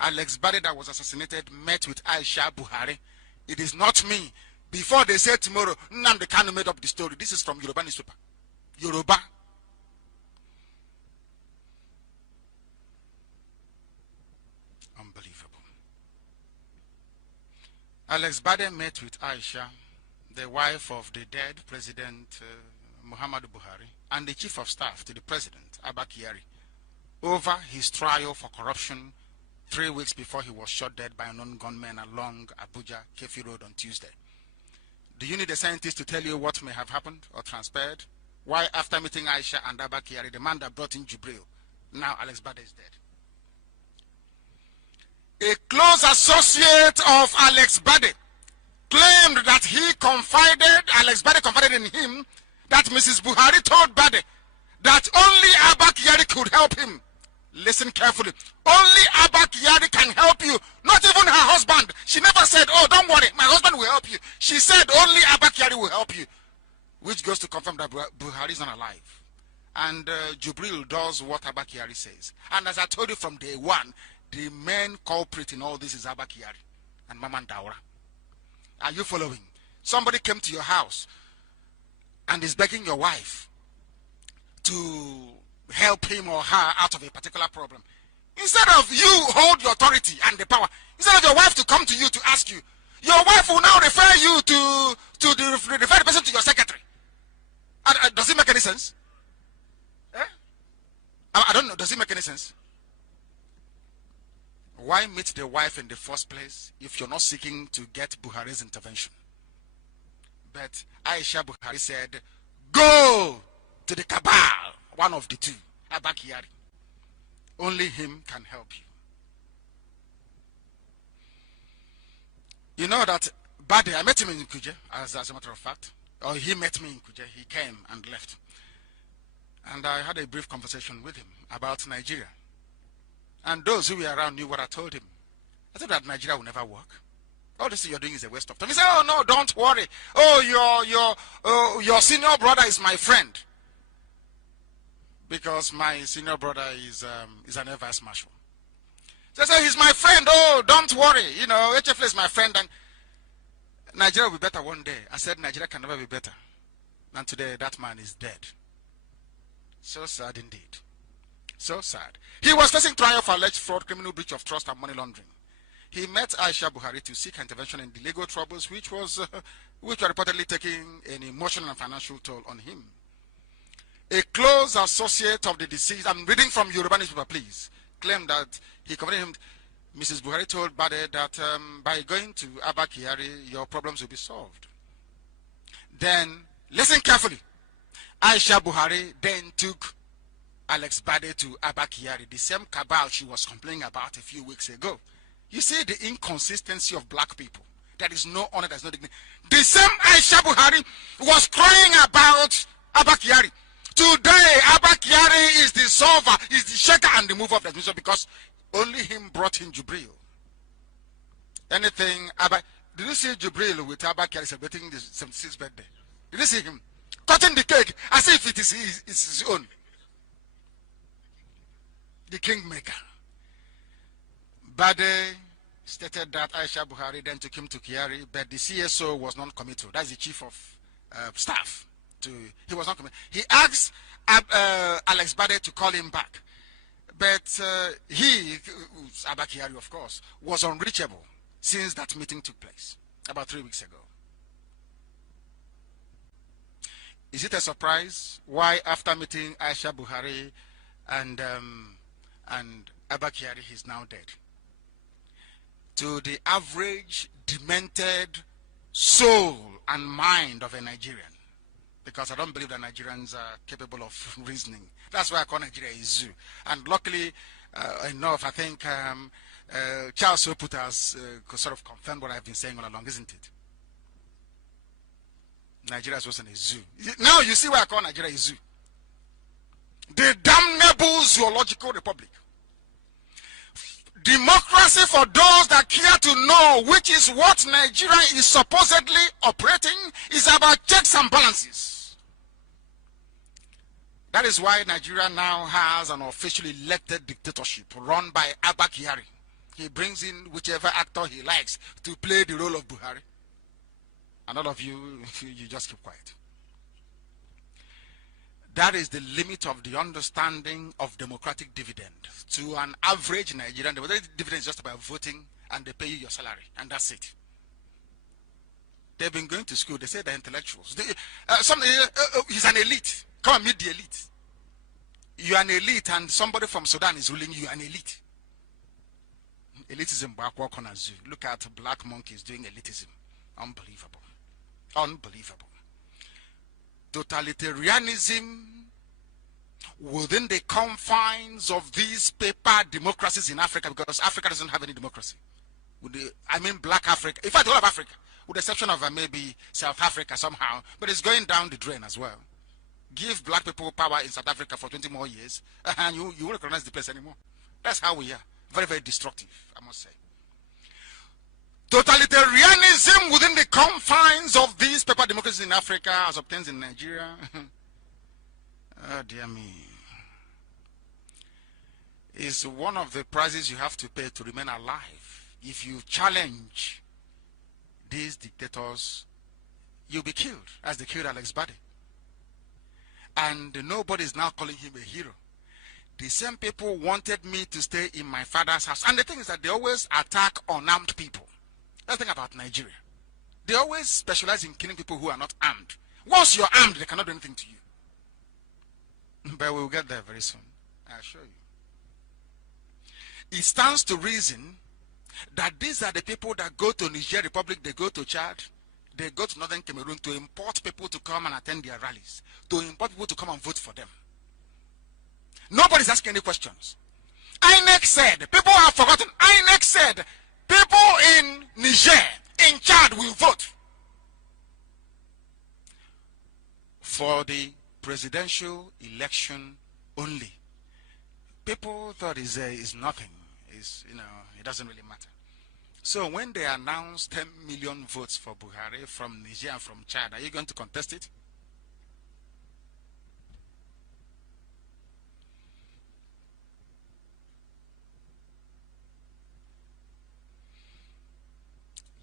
Alex Bade that was assassinated met with Aisha Buhari. It is not me. Before they say tomorrow, Nnamdi Kanu made up the story. This is from Yoruba newspaper. Yoruba. Unbelievable. Alex Bade met with Aisha, the wife of the dead President Muhammadu Buhari, and the Chief of Staff to the President, Abba Kyari, over his trial for corruption 3 weeks before he was shot dead by a unknown gunman along Abuja Kefi Road on Tuesday. Do you need a scientist to tell you what may have happened or transpired? Why, after meeting Aisha and Abba Kyari, the man that brought in Jubril, now Alex Bade is dead. A close associate of Alex Bade claimed that Alex Bade confided in him that Mrs. Buhari told Bade that only Abba Kyari could help him. Listen carefully. Only Abba Kyari can help you. Not even her husband. She never said, oh, don't worry, my husband will help you. She said only Abba Kyari will help you. Which goes to confirm that Buhari is not alive. And Jubril does what Abba Kyari says. And as I told you from day one, the main culprit in all this is Abba Kyari and Maman Daura. Are you following? Somebody came to your house and is begging your wife to help him or her out of a particular problem. Instead of you hold your authority and the power, instead of your wife to come to you to ask you, your wife will now refer you refer the person to your secretary. Does it make any sense? Eh? I don't know. Does it make any sense? Why meet the wife in the first place if you're not seeking to get Buhari's intervention? But Aisha Buhari said, go to the cabal, one of the two, Abba Kyari. Only him can help you. You know that Bade, I met him in Kuje, as a matter of fact. Or he met me in Kuje. He came and left. And I had a brief conversation with him about Nigeria. And those who were around knew what I told him. I said that Nigeria will never work. All this thing you're doing is a waste of time. He said, oh no, don't worry. Oh, your senior brother is my friend. Because my senior brother is an Air Vice Marshal. So I said, he's my friend. Oh, don't worry. You know, HFL is my friend. And Nigeria will be better one day. I said, Nigeria can never be better. And today, that man is dead. So sad indeed. So sad. He was facing trial for alleged fraud, criminal breach of trust, and money laundering. He met Aisha Buhari to seek intervention in the legal troubles, which were reportedly taking an emotional and financial toll on him. A close associate of the deceased, I'm reading from Yoruba newspaper, please, claimed that he confided him. Mrs. Buhari told Bade that by going to Abba Kyari, your problems will be solved. Then, listen carefully. Aisha Buhari then took Alex Bade to Abba Kyari, the same cabal she was complaining about a few weeks ago. You see the inconsistency of black people. There is no honor, there is no dignity. The same Aisha Buhari was crying about Abba Kyari. Today, Abba Kyari is the solver, is the shaker and the mover of the administration because only him brought in Jubril. Anything, Abba, did you see Jubril with Abba Kyari celebrating the 76th birthday? Did you see him cutting the cake as if it is his own? The kingmaker. Bade stated that Aisha Buhari then took him to Kyari, but the CSO was not committed. That's the chief of staff. He was not committed. He asked Alex Bade to call him back, but he, Abba Kyari of course, was unreachable since that meeting took place about 3 weeks ago. Is it a surprise why after meeting Aisha Buhari and Abba Kyari, he's now dead? To the average demented soul and mind of a Nigerian, because I don't believe that Nigerians are capable of reasoning. That's why I call Nigeria a zoo. And luckily enough, I think Charles Soput has sort of confirmed what I've been saying all along, isn't it? Nigeria wasn't a zoo. Now you see why I call Nigeria a zoo. The damnable zoological republic. Democracy for those that care to know, which is what Nigeria is supposedly operating, is about checks and balances. That is why Nigeria now has an officially elected dictatorship run by Abba Kyari. He brings in whichever actor he likes to play the role of Buhari. And all of you just keep quiet. That is the limit of the understanding of democratic dividend. To an average Nigerian, the dividend is just about voting and they pay you your salary, and that's it. They've been going to school, they say they're intellectuals. He's an elite. Come and meet the elite. You're an elite and somebody from Sudan is ruling you, an elite. Elitism, walk on a zoo. Look at black monkeys doing elitism. Unbelievable. Unbelievable. Totalitarianism within the confines of these paper democracies in Africa, because Africa doesn't have any democracy. I mean black Africa, in fact all of Africa, with the exception of maybe South Africa somehow, but it's going down the drain as well. Give black people power in South Africa for 20 more years, and you won't recognize the place anymore. That's how we are. Very, very destructive, I must say. Totalitarianism within the confines of these paper democracies in Africa, as obtained in Nigeria. Oh, dear me. Is one of the prices you have to pay to remain alive. If you challenge these dictators, you'll be killed, as they killed Alex Bade. And nobody is now calling him a hero. The same people wanted me to stay in my father's house. And the thing is that they always attack unarmed people. That's the thing about Nigeria. They always specialize in killing people who are not armed. Once you're armed, they cannot do anything to you. But we'll get there very soon, I assure you. it stands to reason that these are the people that go to Niger Republic, they go to Chad, they go to Northern Cameroon to import people to come and attend their rallies, to import people to come and vote for them. Nobody's asking any questions. INEC said, people have forgotten, INEC said, people in Niger, in Chad will vote for the presidential election only. People thought is nothing. It doesn't really matter. So when they announced 10 million votes for Buhari from Niger and from Chad, are you going to contest it?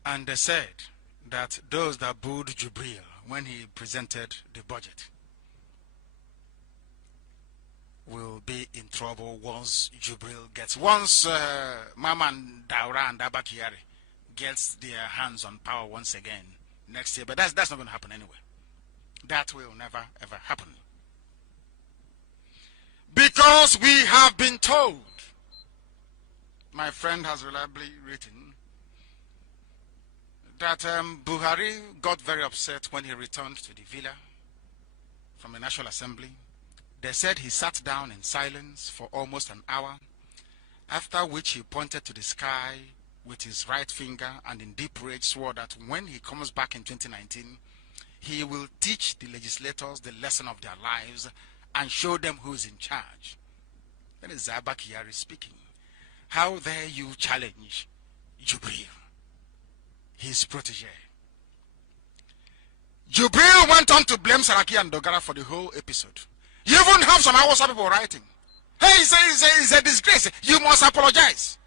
And they said that those that booed Jubril when he presented the budget will be in trouble once Mama and Daura and Abakari gets their hands on power once again next year. But that's not going to happen anyway. That will never ever happen. Because we have been told, my friend has reliably written, that Buhari got very upset when he returned to the villa from the National Assembly. They said he sat down in silence for almost an hour, after which he pointed to the sky with his right finger and in deep rage swore that when he comes back in 2019, he will teach the legislators the lesson of their lives and show them who is in charge. That is Abba Kyari speaking. How dare you challenge Jubril, his protege? Jubril went on to blame Saraki and Dogara for the whole episode. You even have some Hausa people writing, hey, it's a disgrace, you must apologize.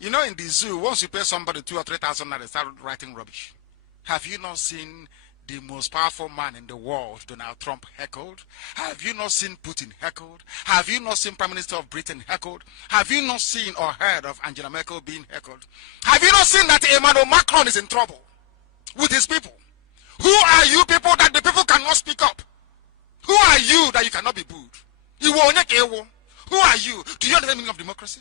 You know, in the zoo, once you pay somebody 2,000 or 3,000, they start writing rubbish. Have you not seen the most powerful man in the world, Donald Trump, heckled? Have you not seen Putin heckled? Have you not seen Prime Minister of Britain heckled? Have you not seen or heard of Angela Merkel being heckled? Have you not seen that Emmanuel Macron is in trouble with his people? Who are you people that the people cannot speak up? Who are you that you cannot be booed? Who are you? Do you understand the meaning of democracy?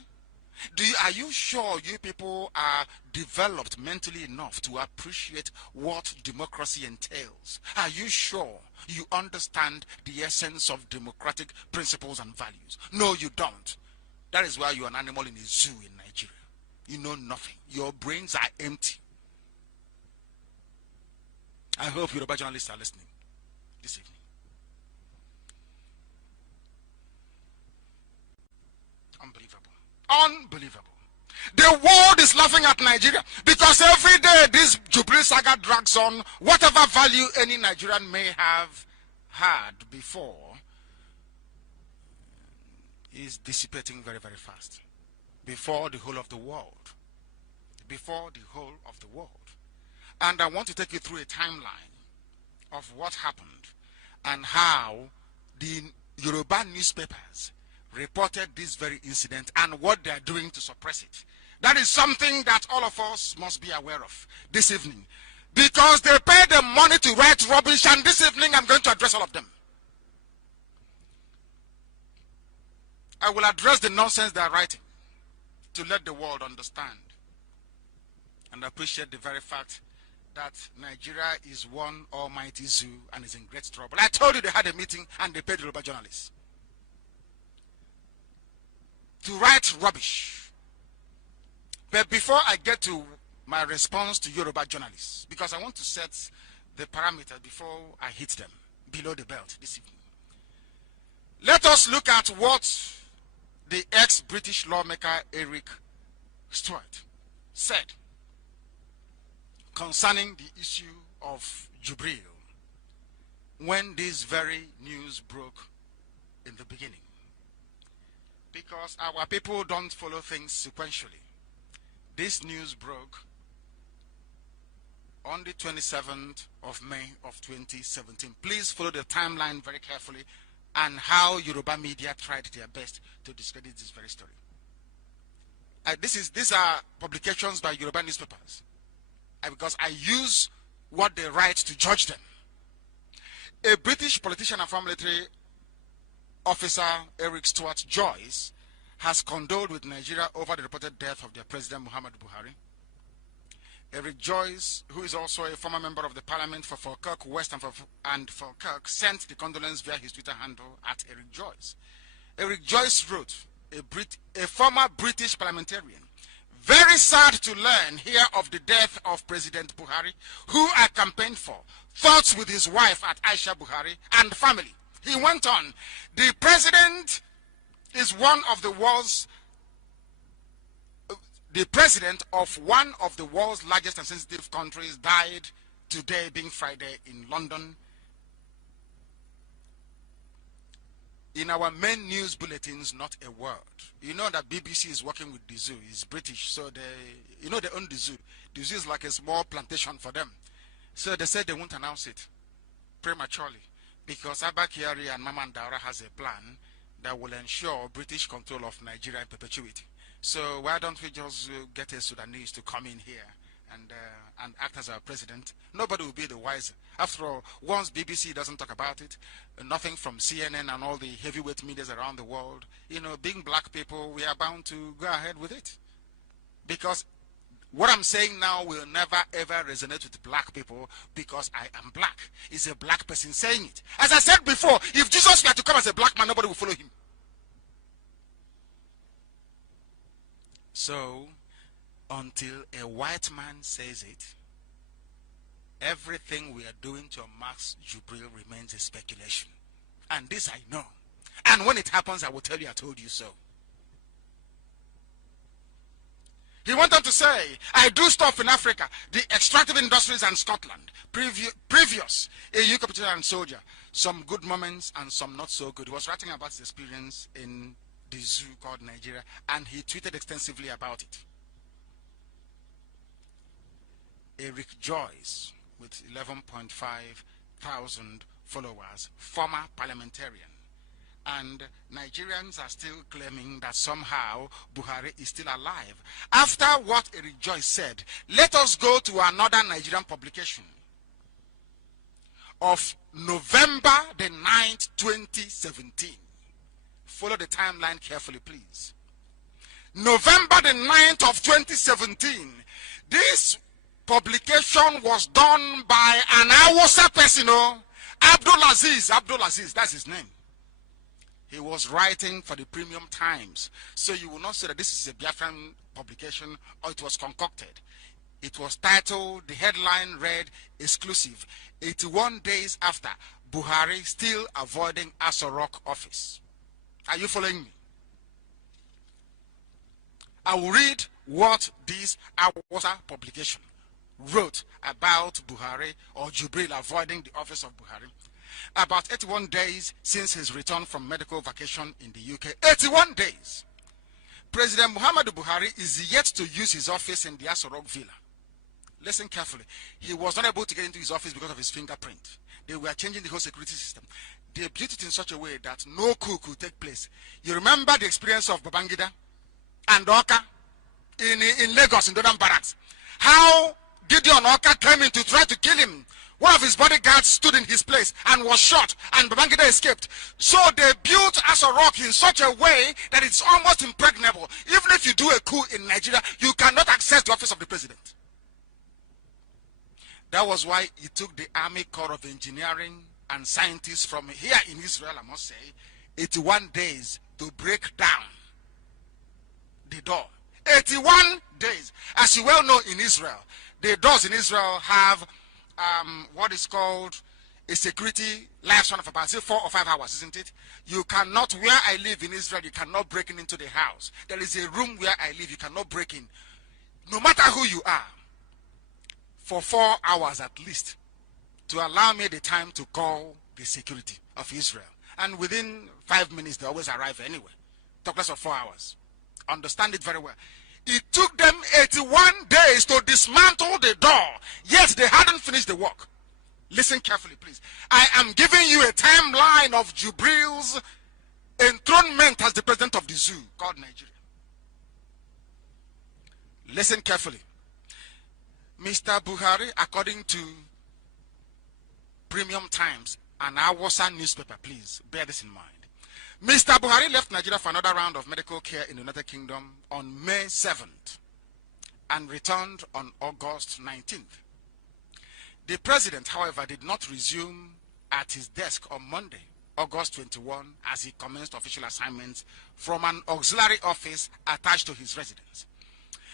Are you sure you people are developed mentally enough to appreciate what democracy entails? Are you sure you understand the essence of democratic principles and values? No, you don't. That is why you're an animal in a zoo in Nigeria. You know nothing. Your brains are empty. I hope Yoruba journalists are listening this evening. Unbelievable. Unbelievable. The world is laughing at Nigeria because every day this Jubilee saga drags on. Whatever value any Nigerian may have had before is dissipating very, very fast before the whole of the world. Before the whole of the world. And I want to take you through a timeline of what happened and how the Yoruba newspapers reported this very incident and what they are doing to suppress it. That is something that all of us must be aware of this evening. Because they pay them money to write rubbish, and this evening I'm going to address all of them. I will address the nonsense they are writing to let the world understand and appreciate the very fact that Nigeria is one almighty zoo and is in great trouble. I told you they had a meeting and they paid the Yoruba journalists to write rubbish. But before I get to my response to Yoruba journalists, because I want to set the parameters before I hit them below the belt this evening, let us look at what the ex-British lawmaker Eric Stewart said concerning the issue of Jubril when this very news broke in the beginning. Because our people don't follow things sequentially. This news broke on the 27th of May of 2017. Please follow the timeline very carefully and how Yoruba media tried their best to discredit this very story. These are publications by Yoruba newspapers. Because I use what they write to judge them. A British politician and former military officer, Eric Stuart Joyce, has condoled with Nigeria over the reported death of their president, Muhammadu Buhari. Eric Joyce, who is also a former member of the parliament for Falkirk West and Falkirk, sent the condolence via his Twitter handle at Eric Joyce. Eric Joyce wrote, a former British parliamentarian, very sad to learn here of the death of President Buhari, who I campaigned for. Thoughts with his wife at Aisha Buhari and family. He went on, the president is one of the world's The president of one of the world's largest and sensitive countries died today, being Friday, in London. In our main news bulletins, not a word. You know that BBC is working with the zoo. It's British, so they own the zoo. The zoo is like a small plantation for them. So they said they won't announce it prematurely because Abba Kyari and Mama Ndaura has a plan that will ensure British control of Nigeria in perpetuity. So why don't we just get a Sudanese to come in here and act as our president? Nobody will be the wiser. After all, once BBC doesn't talk about it, nothing from CNN and all the heavyweight medias around the world, being black people, we are bound to go ahead with it. Because what I'm saying now will never ever resonate with black people because I am black. It's a black person saying it. As I said before, if Jesus were to come as a black man, nobody will follow him. So, until a white man says it, everything we are doing to Max Jubril remains a speculation. And this I know. And when it happens, I will tell you I told you so. He went on to say, I do stuff in Africa, the extractive industries and Scotland, previous AU captain and soldier, some good moments and some not so good. He was writing about his experience in the zoo called Nigeria, and he tweeted extensively about it. Eric Joyce, with 11.5 thousand followers, former parliamentarian. And Nigerians are still claiming that somehow Buhari is still alive. After what Eric Joyce said, let us go to another Nigerian publication of November the 9th, 2017. Follow the timeline carefully, please. November the 9th of 2017. This publication was done by an Hausa person, Abdul Aziz, that's his name. He was writing for the Premium Times. So you will not say that this is a Biafran publication or it was concocted. It was titled, the headline read, exclusive, 81 days after Buhari still avoiding Aso Rock office. Are you following me? I will read what this Hausa publication wrote about Buhari or Jubril avoiding the office of Buhari. About 81 days since his return from medical vacation in the UK. 81 days. President Muhammadu Buhari is yet to use his office in the Aso Rock Villa. Listen carefully. He was not able to get into his office because of his fingerprint. They were changing the whole security system. They built it in such a way that no coup could take place. You remember the experience of Babangida and Oka in Lagos, in Dodan Barracks. How Gideon Oka came in to try to kill him. One of his bodyguards stood in his place and was shot, and Babangida escaped. So they built Aso Rock in such a way that it's almost impregnable. Even if you do a coup in Nigeria, you cannot access the office of the president. That was why it took the Army Corps of Engineering and scientists from here in Israel, I must say, 81 days to break down the door. 81 days. As you well know, in Israel, the doors in Israel have what is called a security lifespan of about 4 or 5 hours, isn't it? You cannot, where I live in Israel, you cannot break into the house. There is a room where I live, you cannot break in. No matter who you are, for 4 hours at least, to allow me the time to call the security of Israel. And within 5 minutes, they always arrive anyway. Talk less of 4 hours. Understand it very well. It took them 81 days to dismantle the door, yet they hadn't finished the work. Listen carefully, please. I am giving you a timeline of Jubril's enthronement as the president of the zoo called Nigeria. Listen carefully. Mr. Buhari, according to Premium Times, an Hausa newspaper, please bear this in mind. Mr. Buhari left Nigeria for another round of medical care in the United Kingdom on May 7th and returned on August 19th. The president, however, did not resume at his desk on Monday, August 21, as he commenced official assignments from an auxiliary office attached to his residence.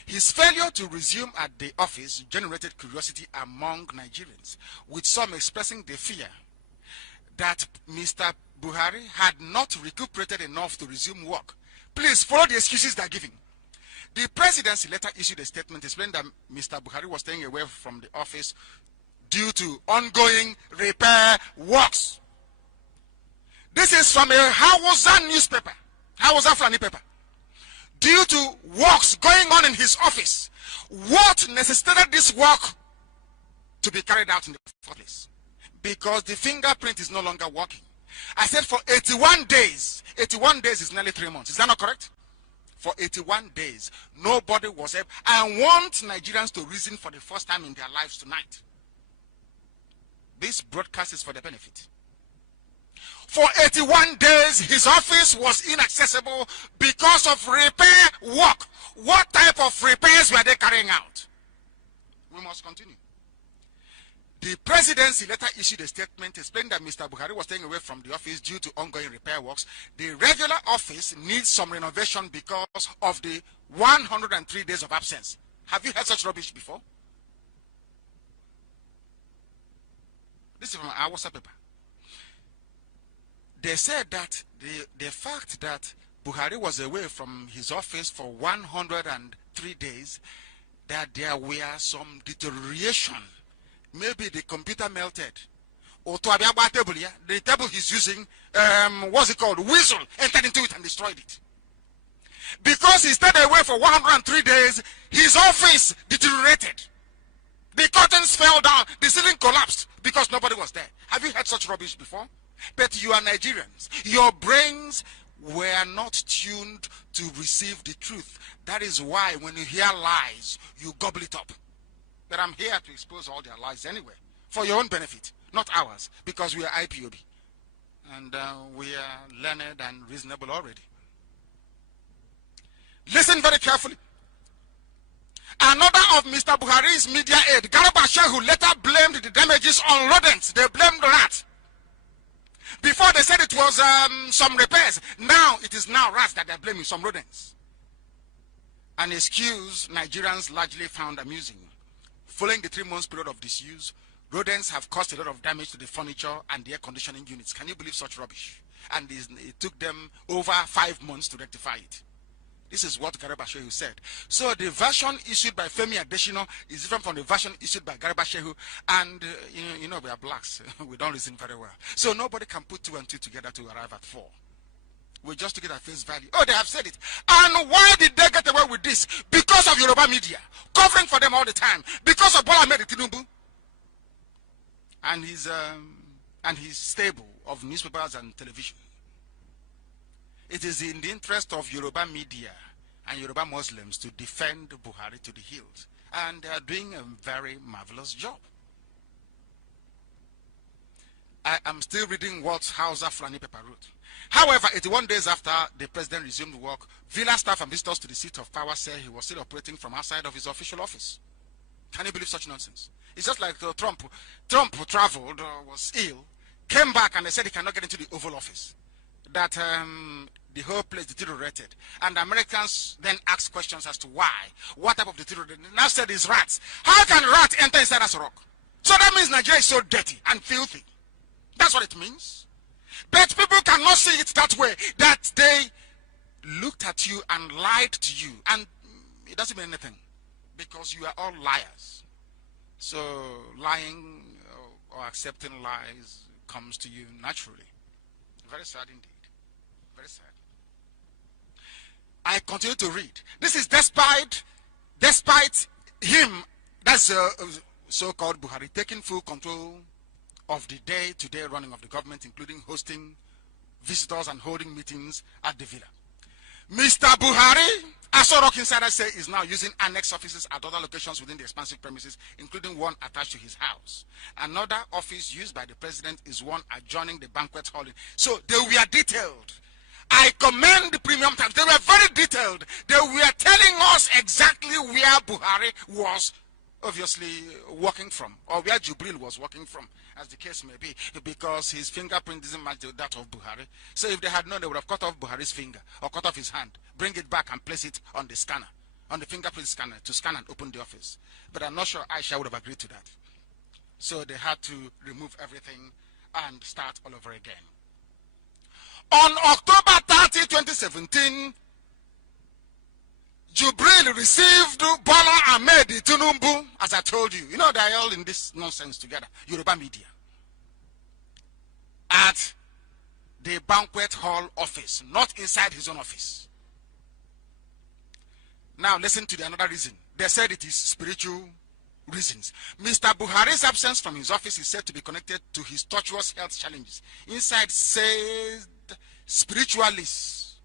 His failure to resume at the office generated curiosity among Nigerians, with some expressing the fear that Mr. Buhari had not recuperated enough to resume work. Please follow the excuses they're giving. The presidency later issued a statement explaining that Mr. Buhari was staying away from the office due to ongoing repair works. This is from a Hausa newspaper, Hausa Fulani paper. Due to works going on in his office, what necessitated this work to be carried out in the first place? Because the fingerprint is no longer working. I said for 81 days. 81 days is nearly 3 months. Is that not correct? For 81 days, nobody was able. I want Nigerians to reason for the first time in their lives tonight. This broadcast is for their benefit. For 81 days, his office was inaccessible because of repair work. What type of repairs were they carrying out? We must continue. The presidency later issued a statement explaining that Mr. Buhari was staying away from the office due to ongoing repair works. The regular office needs some renovation because of the 103 days of absence. Have you heard such rubbish before? This is from our WhatsApp paper. They said that the fact that Buhari was away from his office for 103 days, that there were some deterioration. Maybe the computer melted. Or the table he's using, what's it called? Weasel entered into it and destroyed it. Because he stayed away for 103 days, his office deteriorated. The curtains fell down, the ceiling collapsed because nobody was there. Have you heard such rubbish before? But you are Nigerians. Your brains were not tuned to receive the truth. That is why when you hear lies, you gobble it up. But I'm here to expose all their lies anyway, for your own benefit, not ours, because we are IPOB. And we are learned and reasonable already. Listen very carefully. Another of Mr. Buhari's media aide, Garba Shehu, later blamed the damages on rodents. They blamed rats. Before they said it was some repairs. Now it is now rats that they're blaming, some rodents. An excuse Nigerians largely found amusing. Following the 3 months period of disuse, rodents have caused a lot of damage to the furniture and the air conditioning units. Can you believe such rubbish? And it took them over 5 months to rectify it. This is what Garba Shehu said. So the version issued by Femi Adesina is different from the version issued by Garba Shehu. And you know we are blacks. We don't reason very well. So nobody can put 2 and 2 together to arrive at 4. We just took it at face value. Oh, they have said it. And why did they get away with this? Because of Yoruba media, covering for them all the time. Because of Bola Ahmed Tinubu and his stable of newspapers and television. It is in the interest of Yoruba media and Yoruba Muslims to defend Buhari to the hilt. And they are doing a very marvelous job. I am still reading what Hausa Fulani paper wrote. However, 81 days after the president resumed work, villa staff and visitors to the seat of power said he was still operating from outside of his official office. Can you believe such nonsense? It's just like Trump traveled, was ill, came back and they said he cannot get into the Oval Office. That the whole place deteriorated. And the Americans then asked questions as to why. What type of deterioration? Now said it's rats. How can rats enter inside Aso Rock? So that means Nigeria is so dirty and filthy. That's what it means. But people cannot see it that way, that they looked at you and lied to you. And it doesn't mean anything, because you are all liars. So lying or accepting lies comes to you naturally. Very sad indeed. Very sad. I continue to read. This is despite him, that's so-called Buhari, taking full control of the day-to-day running of the government, including hosting visitors and holding meetings at the villa. Mr. Buhari, Aso Rock insiders say, is now using annex offices at other locations within the expansive premises, including one attached to his house. Another office used by the president is one adjoining the banquet hall. So they were detailed. I commend the Premium Times. They were very detailed. They were telling us exactly where Buhari was obviously working from, or where Jubril was working from, as the case may be, because his fingerprint doesn't match that of Buhari. So if they had known, they would have cut off Buhari's finger or cut off his hand, bring it back and place it on the scanner, on the fingerprint scanner, to scan and open the office. But I'm not sure Aisha would have agreed to that. So they had to remove everything and start all over again. On October 30, 2017, Jubril received Bola Ahmed Tinubu, as I told you. You know, they are all in this nonsense together, Yoruba media, at the banquet hall office, not inside his own office. Now listen to another reason. They said it is spiritual reasons. Mr. Buhari's absence from his office is said to be connected to his tortuous health challenges. Inside said spiritualists,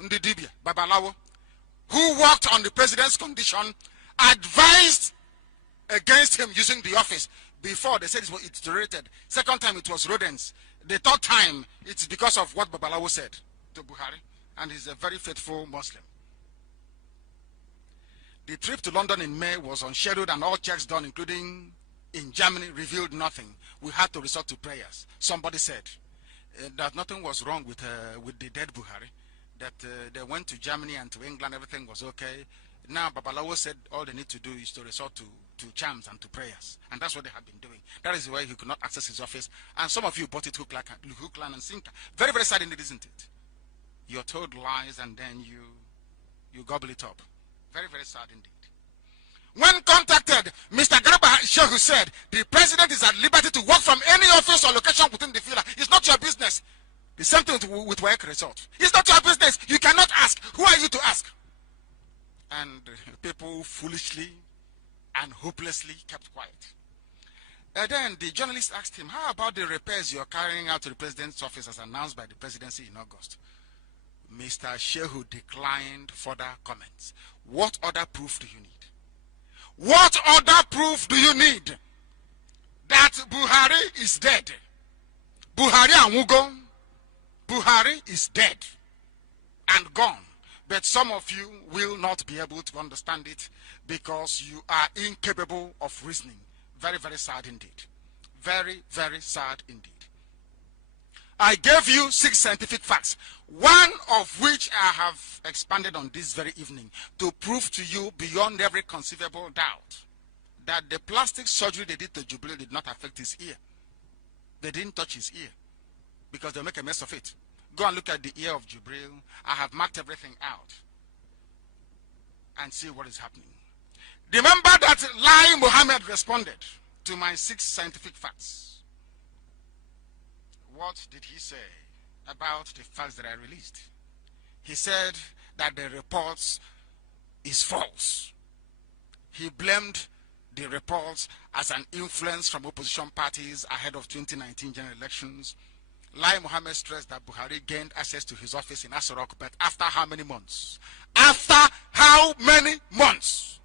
Ndidibia, Babalawo, who worked on the president's condition, advised against him using the office. Before, they said it deteriorated. Second time, it was rodents. The third time, it's because of what Babalawo said to Buhari. And he's a very faithful Muslim. The trip to London in May was unscheduled, and all checks done, including in Germany, revealed nothing. We had to resort to prayers. Somebody said that nothing was wrong with the dead Buhari, that they went to Germany and to England, everything was okay. Now Babalawo said all they need to do is to resort to charms and to prayers, and that's what they have been doing. That is why he could not access his office, and some of you bought it hook, line, and sinker. Very, very sad indeed, isn't it? You're told lies and then you gobble it up. Very, very sad indeed. When contacted, Mr. Garba Shehu said, the president is at liberty to work from any office or location within the villa. It's not your business. The same thing with work resort. It's not your business. You cannot ask. Who are you to ask? And people foolishly and hopelessly kept quiet. And then the journalist asked him, how about the repairs you're carrying out to the president's office as announced by the presidency in August? Mr. Shehu declined further comments. What other proof do you need? What other proof do you need that Buhari is dead? Buhari Amugo. Buhari is dead and gone. But some of you will not be able to understand it because you are incapable of reasoning. Very, very sad indeed. Very, very sad indeed. I gave you 6 scientific facts, one of which I have expanded on this very evening to prove to you beyond every conceivable doubt that the plastic surgery they did to Jubril did not affect his ear. They didn't touch his ear because they'll make a mess of it. Go and look at the ear of Jubril. I have marked everything out and see what is happening. Remember that Lai Mohammed responded to my 6 scientific facts. What did he say about the facts that I released? He said that the reports is false. He blamed the reports as an influence from opposition parties ahead of 2019 general elections. Lai Mohammed stressed that Buhari gained access to his office in Aso-Rock, but after how many months? After how many months?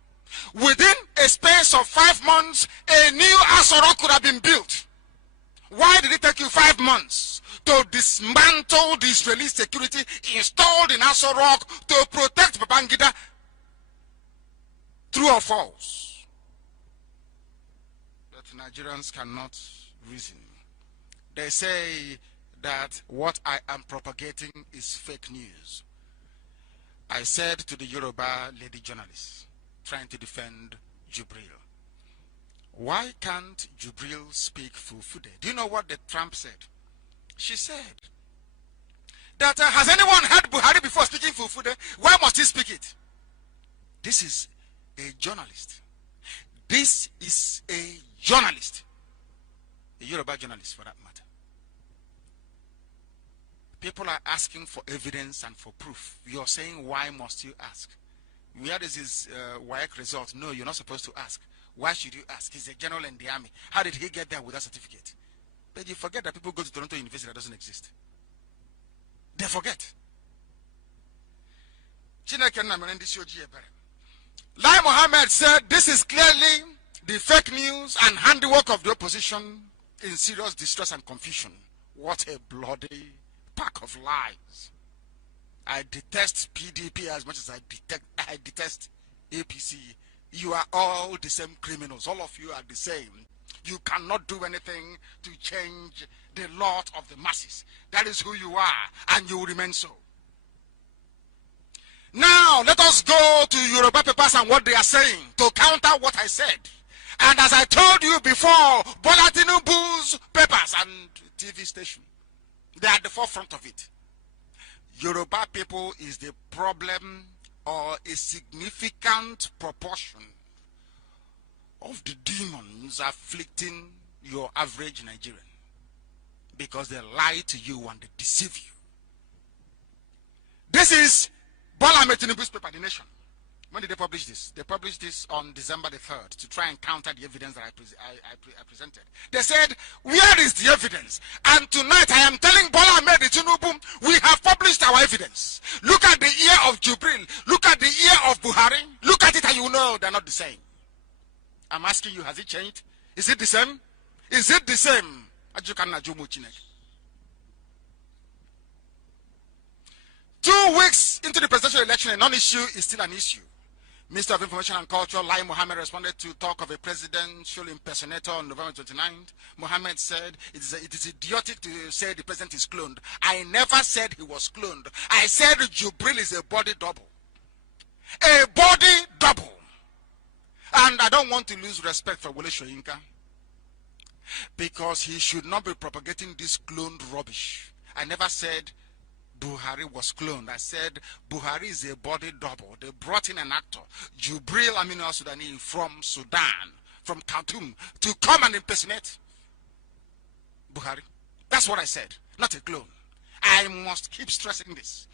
Within a space of 5 months, a new Aso-Rock could have been built. Why did it take you 5 months to dismantle the Israeli security installed in Aso-Rock to protect Babangida? True or false? But Nigerians cannot reason. They say that what I am propagating is fake news. I said to the Yoruba lady journalist trying to defend Jubril, why can't Jubril speak Fulfude? Do you know what the Trump said? She said that has anyone heard Buhari before speaking Fulfude? Why must he speak it? This is a journalist. This is a journalist. A Yoruba journalist for that matter. People are asking for evidence and for proof. You're saying, why must you ask? Where is his WAEC result? No, you're not supposed to ask. Why should you ask? He's a general in the army. How did he get there with that certificate? But you forget that people go to Toronto University that doesn't exist. They forget. Lai Mohammed said this is clearly the fake news and handiwork of the opposition in serious distress and confusion. What a bloody pack of lies. I detest PDP as much as I detest APC. You are all the same criminals. All of you are the same. You cannot do anything to change the lot of the masses. That is who you are, and you will remain so. Now, let us go to Yoruba papers and what they are saying to counter what I said. And as I told you before, Bola Tinubu's papers and TV station, they are at the forefront of it. Yoruba people is the problem, or a significant proportion of the demons afflicting your average Nigerian, because they lie to you and they deceive you. This is Bola Tinubu's paper, The Nation. When did they publish this? They published this on December the 3rd to try and counter the evidence that I presented. They said, where is the evidence? And tonight I am telling Bola Tinubu, we have published our evidence. Look at the ear of Jubril. Look at the ear of Buhari. Look at it and you know they're not the same. I'm asking you, has it changed? Is it the same? Is it the same? 2 weeks into the presidential election, a non-issue is still an issue. Minister of Information and Culture, Lai Mohammed, responded to talk of a presidential impersonator on November 29th. Mohammed said, it is idiotic to say the president is cloned. I never said he was cloned. I said Jubril is a body double. A body double. And I don't want to lose respect for Wole Soyinka, because he should not be propagating this cloned rubbish. I never said Buhari was cloned. I said Buhari is a body double. They brought in an actor, Jubril Aminu al-Sudani, from Sudan, from Khartoum, to come and impersonate Buhari. That's what I said, not a clone. I must keep stressing this.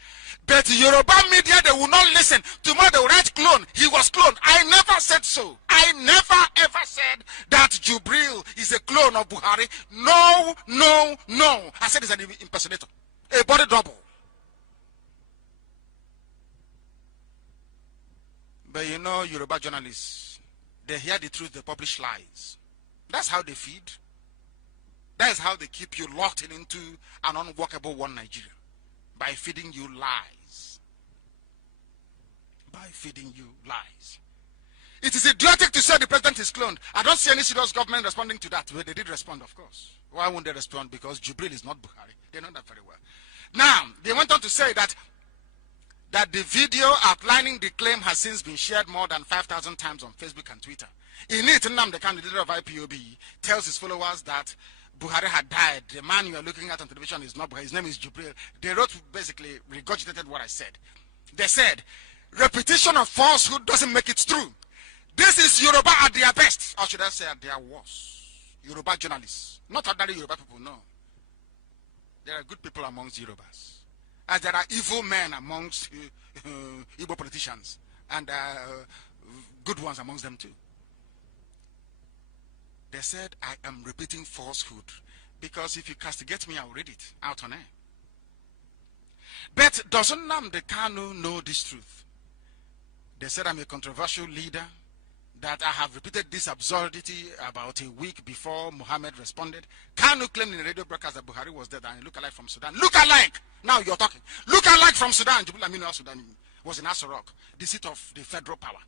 But Yoruba media, they will not listen. Tomorrow they will write clone. He was cloned. I never said so. I never ever said that Jubril is a clone of Buhari. No, no, no. I said he's an impersonator, a body double. But you know, Yoruba journalists, they hear the truth, they publish lies. That's how they feed. That is how they keep you locked into an unworkable one Nigeria. By feeding you lies. By feeding you lies. It is idiotic to say the president is cloned. I don't see any serious government responding to that. Well, they did respond, of course. Why won't they respond? Because Jubril is not Buhari. They know that very well. Now, they went on to say that the video outlining the claim has since been shared more than 5,000 times on Facebook and Twitter. In it, Nnamdi Kanu, the leader of IPOB, tells his followers that Buhari had died. The man you are looking at on television is not Buhari. His name is Jubril. They wrote, basically regurgitated what I said. They said, repetition of falsehood doesn't make it true. This is Yoruba at their best. Or should I say at their worst? Yoruba journalists. Not ordinary Yoruba people, no. There are good people amongst Yorubas. As there are evil men amongst Igbo politicians. And good ones amongst them too. They said, I am repeating falsehood. Because if you castigate me, I'll read it out on air. But doesn't Nnamdi Kanu know this truth? They said I'm a controversial leader, that I have repeated this absurdity about a week before Mohammed responded. Kanu claimed in the radio broadcast that Buhari was dead and a lookalike from Sudan. Lookalike! Now you're talking. Lookalike from Sudan. Jubril Aminu al-Sudani was in Asarok, the seat of the federal power.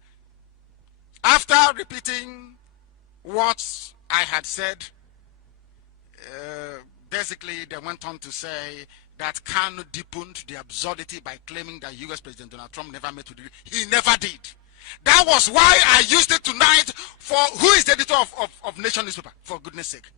After repeating what I had said, basically they went on to say that Kanu deepened the absurdity by claiming that US President Donald Trump never met with him. He never did. That was why I used it tonight for who is the editor of Nation newspaper, for goodness sake.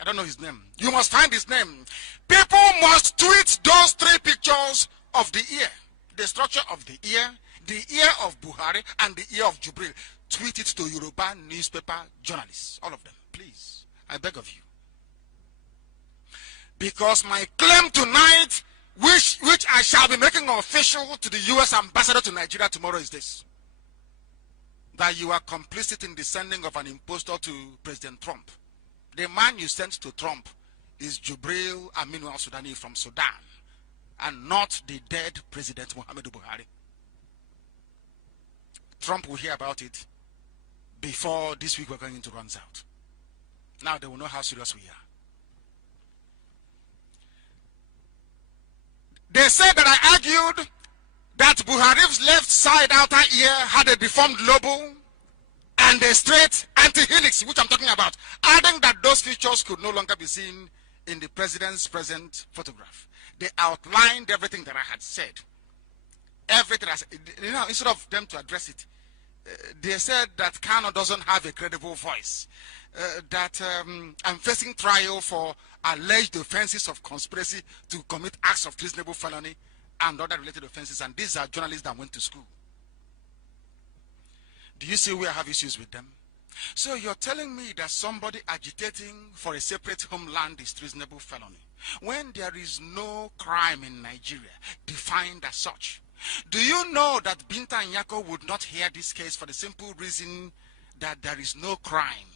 I don't know his name. You must find his name. People must tweet those 3 pictures of the ear. The structure of the ear of Buhari, and the ear of Jubril. Tweet it to Yoruba newspaper journalists. All of them, please. I beg of you. Because my claim tonight, which I shall be making official to the U.S. ambassador to Nigeria tomorrow, is this: that you are complicit in the sending of an impostor to President Trump. The man you sent to Trump is Jubril Aminu al-Sudani from Sudan, and not the dead President Muhammadu Buhari. Trump will hear about it before this week we're going to runs out. Now they will know how serious we are. They said that I argued that Buhari's left side outer ear had a deformed lobe and a straight anti-helix, which I'm talking about, adding that those features could no longer be seen in the president's present photograph. They outlined everything that I had said. Everything I said. You know, instead of them to address it, they said that Kanu doesn't have a credible voice, that I'm facing trial for alleged offenses of conspiracy to commit acts of treasonable felony and other related offenses, and these are journalists that went to school. Do you see where I have issues with them? So you're telling me that somebody agitating for a separate homeland is treasonable felony, when there is no crime in Nigeria defined as such? Do you know that Binta Nyako would not hear this case for the simple reason that there is no crime?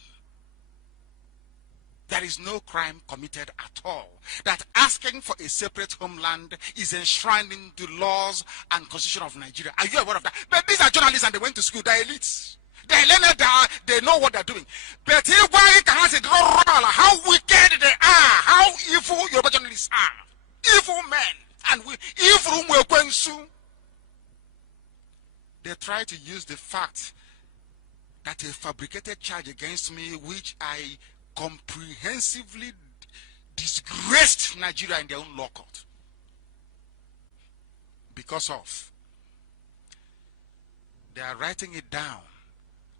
There is no crime committed at all. That asking for a separate homeland is enshrined into laws and constitution of Nigeria. Are you aware of that? But these are journalists and they went to school. They're elites. They're learned. They know what they're doing. But how wicked they are, how evil your journalists are. Evil men and evil will. They try to use the fact that a fabricated charge against me, which I comprehensively disgraced Nigeria in their own law court because of, they are writing it down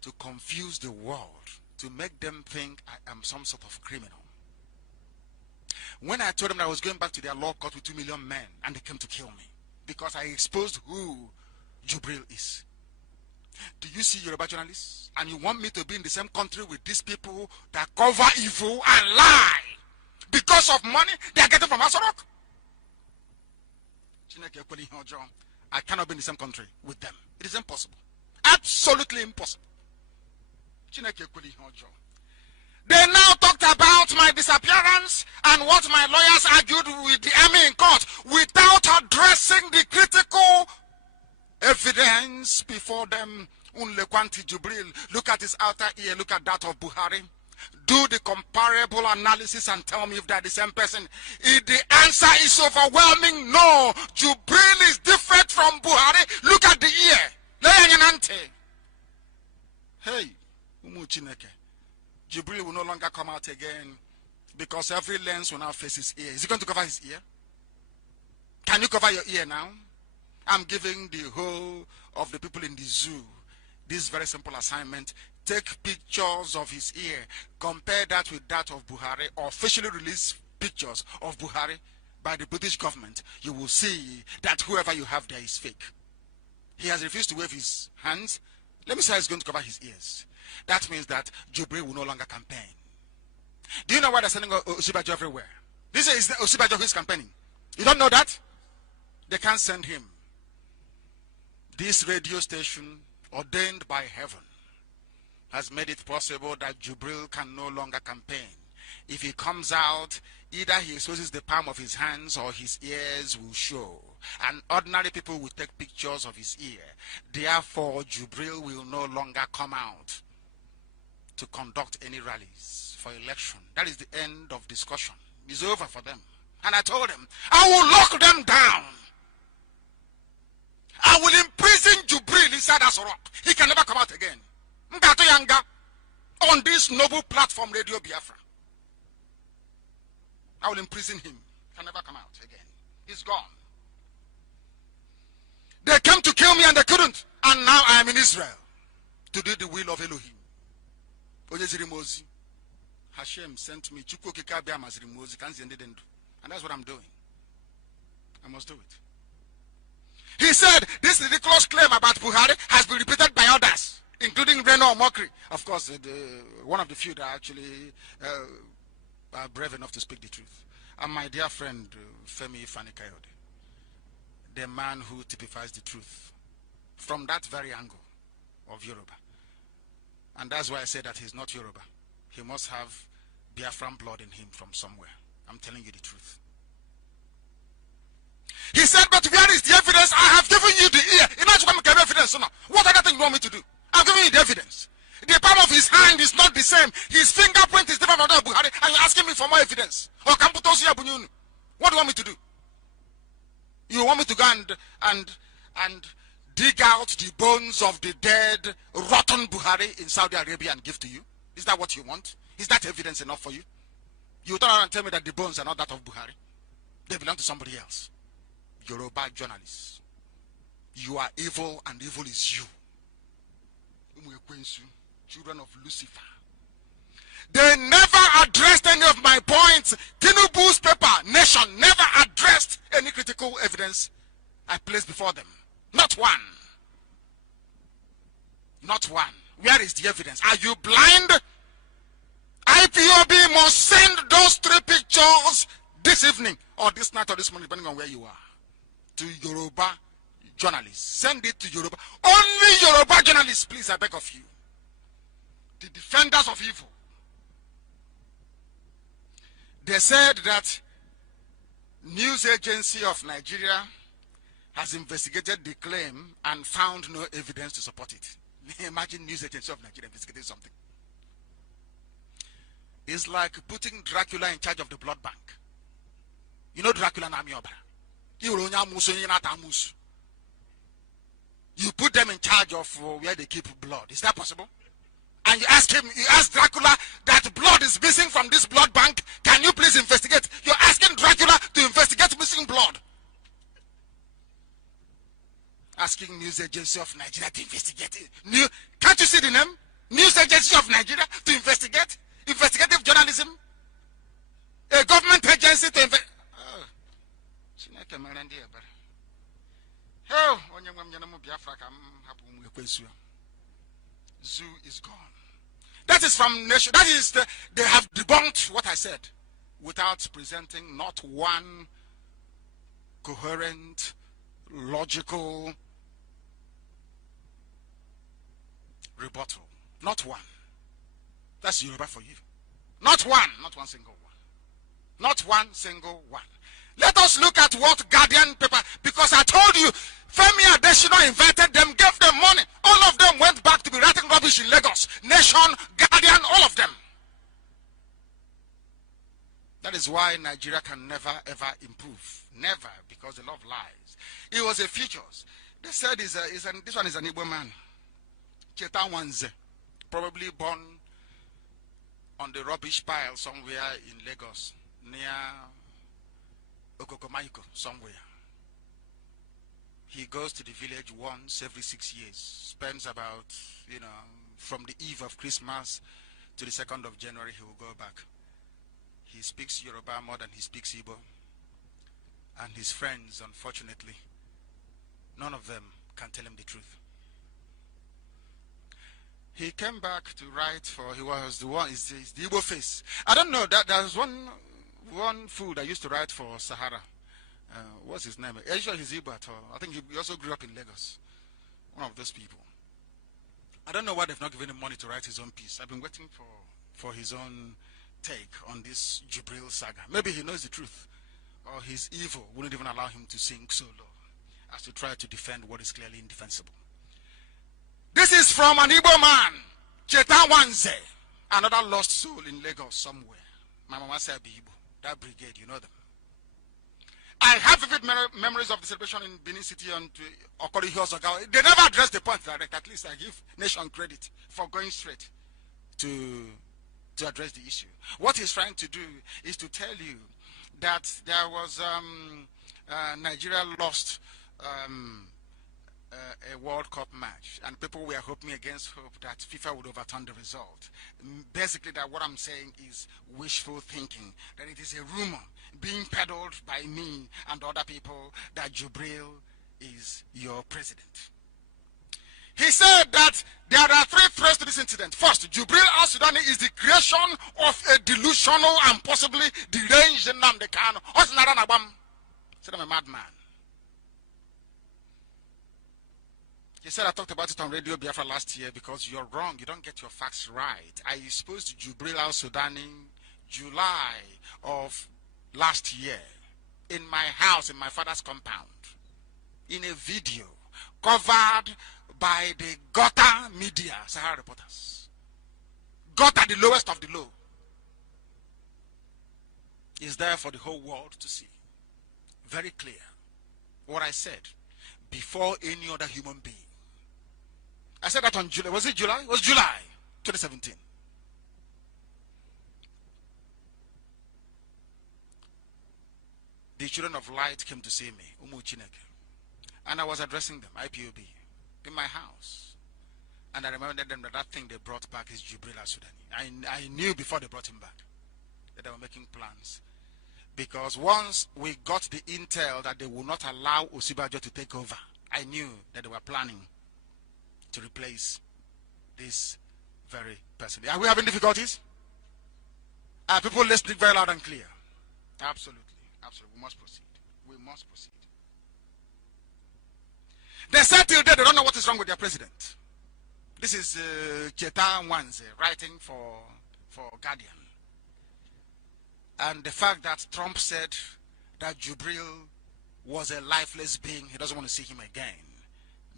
to confuse the world, to make them think I am some sort of criminal. When I told them that I was going back to their law court with 2 million men, and they came to kill me because I exposed who Jubril is. Do you see Yoruba journalists? And you want me to be in the same country with these people that cover evil and lie because of money they are getting from Asorok? I cannot be in the same country with them. It is impossible. Absolutely impossible. They now talked about my disappearance and what my lawyers argued with the army in court without addressing the critical evidence before them. Look at his outer ear, look at that of Buhari. Do the comparable analysis and tell me if they're the same person. If the answer is overwhelming, no, Jubril is different from Buhari. Look at the ear. Hey, Jubril will no longer come out again because every lens will now face his ear. Is he going to cover his ear? Can you cover your ear now? I'm giving the whole of the people in the zoo this very simple assignment. Take pictures of his ear, compare that with that of Buhari, or officially release pictures of Buhari by the British government. You will see that whoever you have there is fake. He has refused to wave his hands. Let me say he's going to cover his ears. That means that Jubril will no longer campaign. Do you know why they're sending Osibajo everywhere? This is Osibajo who is campaigning. You don't know that? They can't send him. This radio station, ordained by heaven, has made it possible that Jubril can no longer campaign. If he comes out, either he exposes the palm of his hands or his ears will show. And ordinary people will take pictures of his ear. Therefore, Jubril will no longer come out to conduct any rallies for election. That is the end of discussion. It's over for them. And I told them, I will lock them down. I will imprison Jubril inside Asorok. He can never come out again. Ngato Yanga on this noble platform, Radio Biafra. I will imprison him. He can never come out again. He's gone. They came to kill me and they couldn't. And now I am in Israel to do the will of Elohim. Hashem sent me. And that's what I'm doing. I must do it. He said this ridiculous claim about Buhari has been repeated by others, including Reno Mokri. Of course, one of the few that actually are brave enough to speak the truth. And my dear friend, Femi Fani-Kayode, the man who typifies the truth from that very angle of Yoruba. And that's why I say that he's not Yoruba. He must have Biafran blood in him from somewhere. I'm telling you the truth. He said, but where is the evidence? I have given you the ear. Evidence. What other thing you want me to do? I've given you the evidence. The palm of his hand is not the same. His fingerprint is different from that of Buhari. And you're asking me for more evidence. Or what do you want me to do? You want me to go and dig out the bones of the dead, rotten Buhari in Saudi Arabia and give to you? Is that what you want? Is that evidence enough for you? You turn around and tell me that the bones are not that of Buhari. They belong to somebody else. Yoruba journalists. You are evil and evil is you. Children of Lucifer. They never addressed any of my points. Tinubu's paper, Nation, never addressed any critical evidence I placed before them. Not one. Not one. Where is the evidence? Are you blind? IPOB must send those 3 pictures this evening or this night or this morning, depending on where you are, to Yoruba journalists. Send it to Yoruba. Only Yoruba journalists, please, I beg of you. The defenders of evil. They said that News Agency of Nigeria has investigated the claim and found no evidence to support it. Imagine News Agency of Nigeria investigating something. It's like putting Dracula in charge of the blood bank. You know Dracula Namioba. You put them in charge of where they keep blood. Is that possible? And you ask Dracula that blood is missing from this blood bank. Can you please investigate? You're asking Dracula to investigate missing blood. Asking News Agency of Nigeria to investigate it. Can't you see the name? News Agency of Nigeria to investigate? Investigative journalism? A government agency to investigate? Zoo is gone. That is from Nation. That is they have debunked what I said without presenting not one coherent, logical rebuttal. Not one. That's Yoruba for you. Not one. Not one single one. Not one single one. Let us look at what Guardian paper, because I told you, Femi Adesina invited them, gave them money. All of them went back to be writing rubbish in Lagos. Nation, Guardian, all of them. That is why Nigeria can never ever improve. Never, because they love lies. It was a features. They said this one is an Igbo man. Cheta Wanze, probably born on the rubbish pile somewhere in Lagos, near Okokomaiko, somewhere. He goes to the village once every 6 years, spends about, from the eve of Christmas to the 2nd of January, he will go back. He speaks Yoruba more than he speaks Igbo. And his friends, unfortunately, none of them can tell him the truth. He came back to write for, he was the one, is the Igbo face. I don't know, there's one fool that used to write for Sahara. What's his name? Are you sure he's Igbo at all? I think he also grew up in Lagos. One of those people. I don't know why they've not given him money to write his own piece. I've been waiting for his own take on this Jubril saga. Maybe he knows the truth, or his evil wouldn't even allow him to sink so low as to try to defend what is clearly indefensible. This is from an Igbo man, Cheta Wanze, another lost soul in Lagos somewhere. My mama said Igbo, that brigade, you know them. I have vivid memories of the celebration in Benin City and Okori Hills. They never addressed the point direct. At least I give Nation credit for going straight to address the issue. What he's trying to do is to tell you that there was Nigeria lost a World Cup match, and people were hoping against hope that FIFA would overturn the result. Basically, that what I'm saying is wishful thinking, that it is a rumor being peddled by me and other people that Jubril is your president. He said that there are 3 threats to this incident. First, Jubril al-Sudani is the creation of a delusional and possibly deranged Nnamdi Kanu. Said I'm a madman. He said I talked about it on Radio Biafra last year because you're wrong. You don't get your facts right. I exposed Jubril al-Sudani July of last year in my house, in my father's compound, in a video covered by the gutter media, Sahara reporters. Gutter, the lowest of the low, is there for the whole world to see. Very clear what I said before any other human being. I said that on July. Was it July? It was July 2017. The children of light came to see me, Umu Chineke, and I was addressing them, IPOB, in my house. And I reminded them that thing they brought back is Jibril al-Sudani. I knew before they brought him back that they were making plans. Because once we got the intel that they would not allow Osibajo to take over, I knew that they were planning to replace this very person. Are we having difficulties? Are people listening very loud and clear? Absolutely. Absolutely. We must proceed. We must proceed. They said till today they don't know what is wrong with their president. This is Cheta Nwanze writing for Guardian. And the fact that Trump said that Jubril was a lifeless being, he doesn't want to see him again,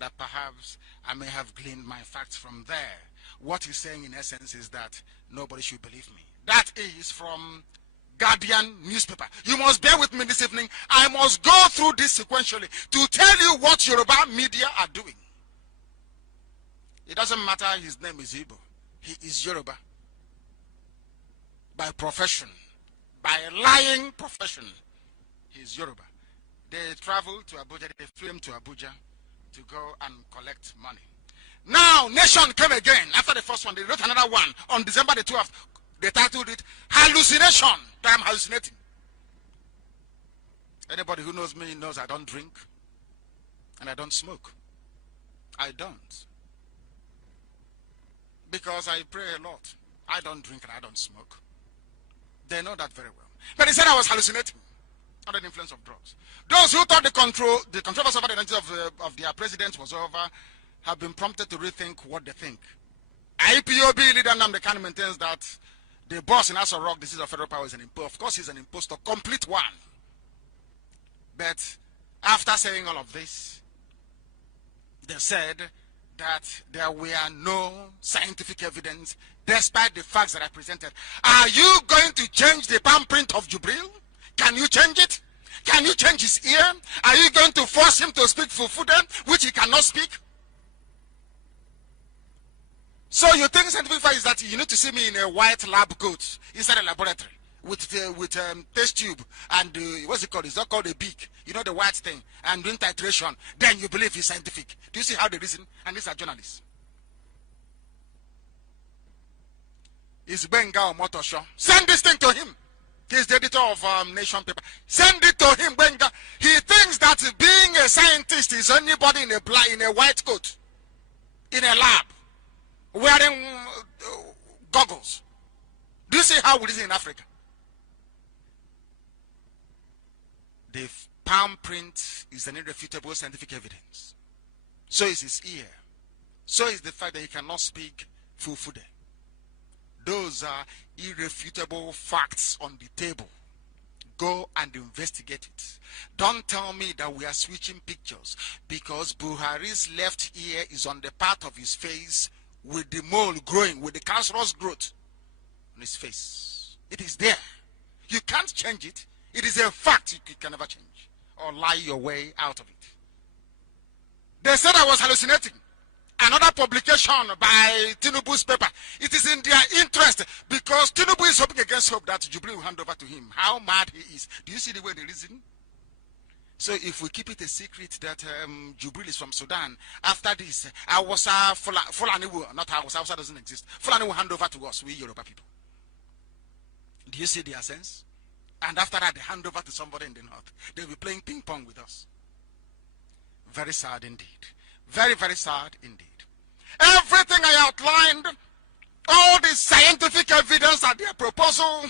that perhaps I may have gleaned my facts from there. What he's saying in essence is that nobody should believe me. That is from Guardian newspaper. You must bear with me this evening. I must go through this sequentially to tell you what Yoruba media are doing. It doesn't matter his name is Igbo. He is Yoruba. By profession. By lying profession. He is Yoruba. They traveled to Abuja. They flew him to Abuja to go and collect money. Now, Nation came again. After the first one, they wrote another one on December the 12th. They titled it Hallucination. That I'm hallucinating. Anybody who knows me knows I don't drink and I don't smoke. I don't. Because I pray a lot. I don't drink and I don't smoke. They know that very well. But they said I was hallucinating under the influence of drugs. Those who thought the controversy over the identity of their president was over have been prompted to rethink what they think. IPOB leader Nnamdi Kanu maintains that the boss in Aso Rock, the seat of federal power, is an impostor. Of course, he's an impostor, complete one. But after saying all of this, they said that there were no scientific evidence, despite the facts that I presented. Are you going to change the palm print of Jubril? Can you change it? Can you change his ear? Are you going to force him to speak Fufude, which he cannot speak? So you think scientific fact is that you need to see me in a white lab coat inside a laboratory with test tube and what's it called? It's not called a beak. You know, the white thing, and doing titration. Then you believe he's scientific. Do you see how they reason? And these are journalists. It's Benga or Motosho. Send this thing to him. He's the editor of Nation paper. Send it to him, Benga. He thinks that being a scientist is anybody in a white coat, in a lab, wearing goggles. Do you see how it is in Africa? The palm print is an irrefutable scientific evidence. So is his ear. So is the fact that he cannot speak Fufude. Those are irrefutable facts on the table. Go and investigate it. Don't tell me that we are switching pictures because Buhari's left ear is on the part of his face with the mole growing, with the cancerous growth on his face. It is there. You can't change it. It is a fact you can never change or lie your way out of it. They said I was hallucinating. Another publication by Tinubu's paper. It is in their interest because Tinubu is hoping against hope that Jubril will hand over to him. How mad he is. Do you see the way they reason? So if we keep it a secret that Jubril is from Sudan, after this, Hausa, Fulani will, not Hausa doesn't exist. Fulani will hand over to us, we Yoruba people. Do you see their sense? And after that, they hand over to somebody in the north. They'll be playing ping pong with us. Very sad indeed. Very, very sad indeed. Everything I outlined, all the scientific evidence at their proposal,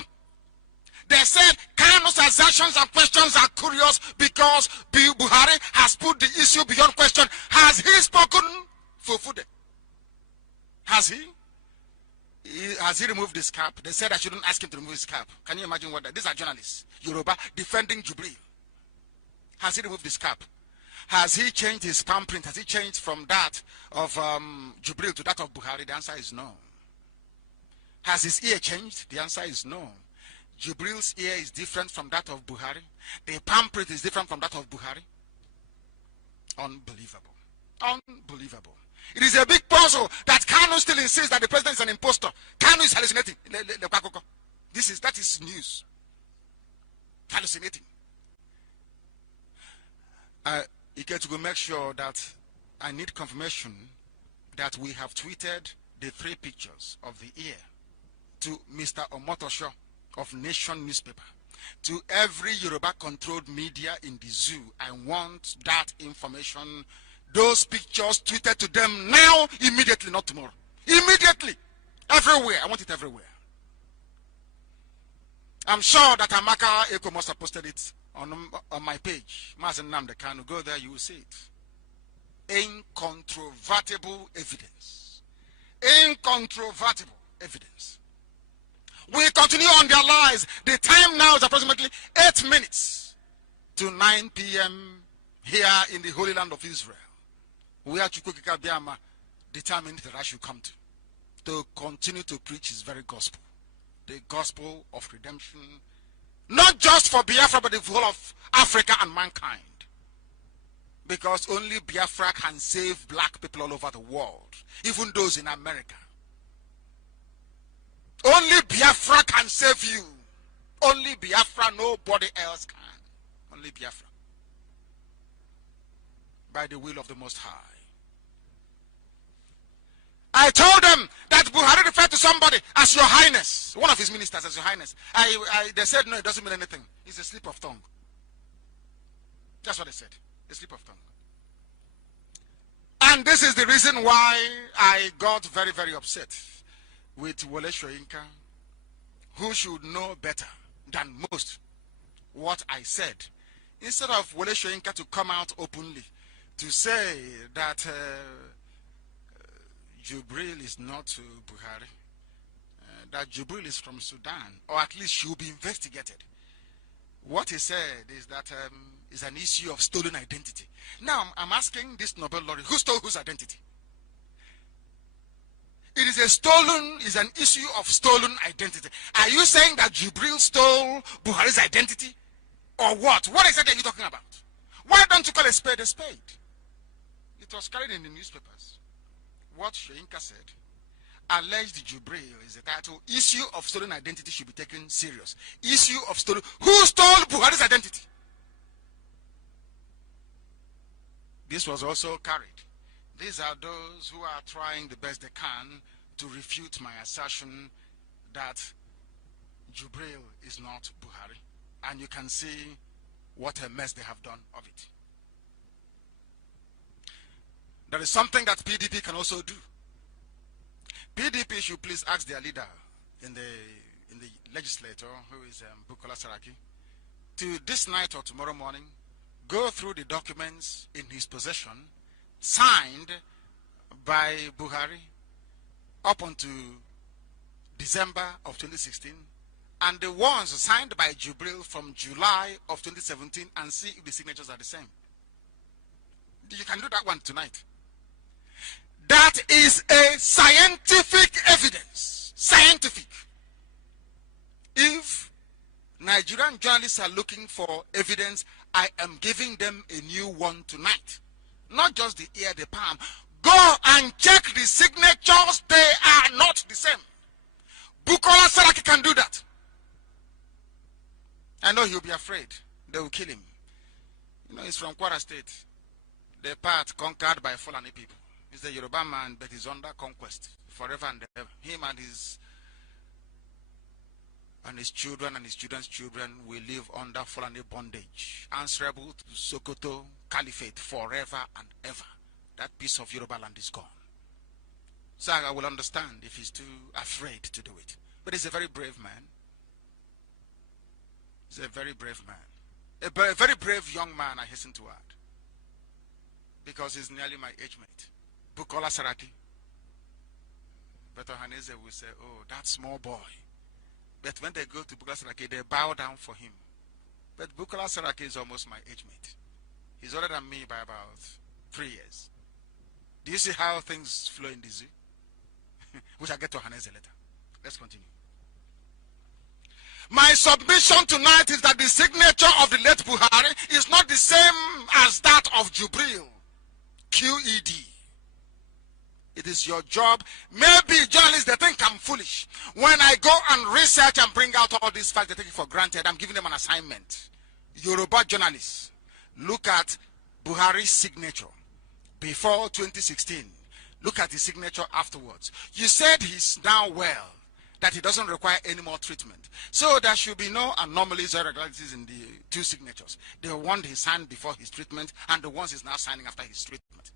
they said Kanu's assertions and questions are curious because Buhari has put the issue beyond question. Has he spoken Fufude? Has he? Has he removed his cap? They said I shouldn't ask him to remove his cap. Can you imagine what that? These are journalists, Yoruba, defending Jubril. Has he removed his cap? Has he changed his palm print? Has he changed from that of Jubril to that of Buhari? The answer is no. Has his ear changed? The answer is no. Jubril's ear is different from that of Buhari. The palm print is different from that of Buhari. Unbelievable. Unbelievable. It is a big puzzle that Kanu still insists that the president is an impostor. Kanu is hallucinating. That is news. Hallucinating. You get to go make sure that I need confirmation that we have tweeted the 3 pictures of the ear to Mr. Omotosho of Nation newspaper, to every Yoruba controlled media in the zoo. I want that information, those pictures tweeted to them now, immediately, not tomorrow. Immediately. Everywhere. I want it everywhere. I'm sure that Amaka Eko must have posted it on my page. Mazi Nnamdi Kanu. Go there, you will see it. Incontrovertible evidence. Incontrovertible evidence. We continue on their lies. The time now is approximately 8 minutes to 9 p.m. here in the Holy Land of Israel, where Chukwukika Biama determined that I should come to continue to preach his very gospel, the gospel of redemption, not just for Biafra, but the whole of Africa and mankind. Because only Biafra can save black people all over the world, even those in America. Only Biafra can save you. Only Biafra, nobody else can. Only Biafra. By the will of the Most High. I told them that Buhari referred to somebody as Your Highness, one of his ministers as Your Highness. They said, no, it doesn't mean anything. It's a slip of tongue. That's what they said. A slip of tongue. And this is the reason why I got very, very upset with Wole Soyinka, who should know better than most what I said. Instead of Wole Soyinka to come out openly to say that Jubril is not Buhari, that Jubril is from Sudan, or at least she will be investigated. What he said is that is an issue of stolen identity. Now, I'm asking this Nobel laureate, who stole whose identity? It is an issue of stolen identity. Are you saying that Jubril stole Buhari's identity? Or what? What exactly are you talking about? Why don't you call a spade a spade? It was carried in the newspapers. What Soyinka said, alleged Jubril is the title, issue of stolen identity should be taken serious. Issue of stolen, who stole Buhari's identity? This was also carried. These are those who are trying the best they can to refute my assertion that Jubril is not Buhari. And you can see what a mess they have done of it. There is something that PDP can also do. PDP should please ask their leader in the legislature, who is Bukola Saraki, to this night or tomorrow morning go through the documents in his possession signed by Buhari up until December of 2016 and the ones signed by Jubril from July of 2017 and see if the signatures are the same. You can do that one tonight. That is a scientific evidence. Scientific. If Nigerian journalists are looking for evidence, I am giving them a new one tonight. Not just the ear, the palm. Go and check the signatures. They are not the same. Bukola Saraki can do that. I know he'll be afraid. They will kill him. You know, he's from Kwara State. The part conquered by Fulani people. He's a Yoruba man, but he's under conquest forever and ever. Him and his children and his children's children will live under Fulani bondage, answerable to Sokoto Caliphate forever and ever. That piece of Yoruba land is gone. So I will understand if he's too afraid to do it. But he's a very brave man. He's a very brave man. A very brave young man, I hasten to add. Because he's nearly my age mate. Bukola Saraki. But Ohaneze will say, oh, that small boy. But when they go to Bukola Saraki, they bow down for him. But Bukola Saraki is almost my age mate. He's older than me by about 3 years. Do you see how things flow in the zoo? We shall get to Ohaneze later. Let's continue. My submission tonight is that the signature of the late Buhari is not the same as that of Jubril. QED. It is your job. Maybe journalists, they think I'm foolish. When I go and research and bring out all these facts, they take it for granted. I'm giving them an assignment. Yoruba journalists, look at Buhari's signature before 2016. Look at his signature afterwards. You said he's now well, that he doesn't require any more treatment. So there should be no anomalies or irregularities in the two signatures. The one he signed before his treatment and the ones he's now signing after his treatment.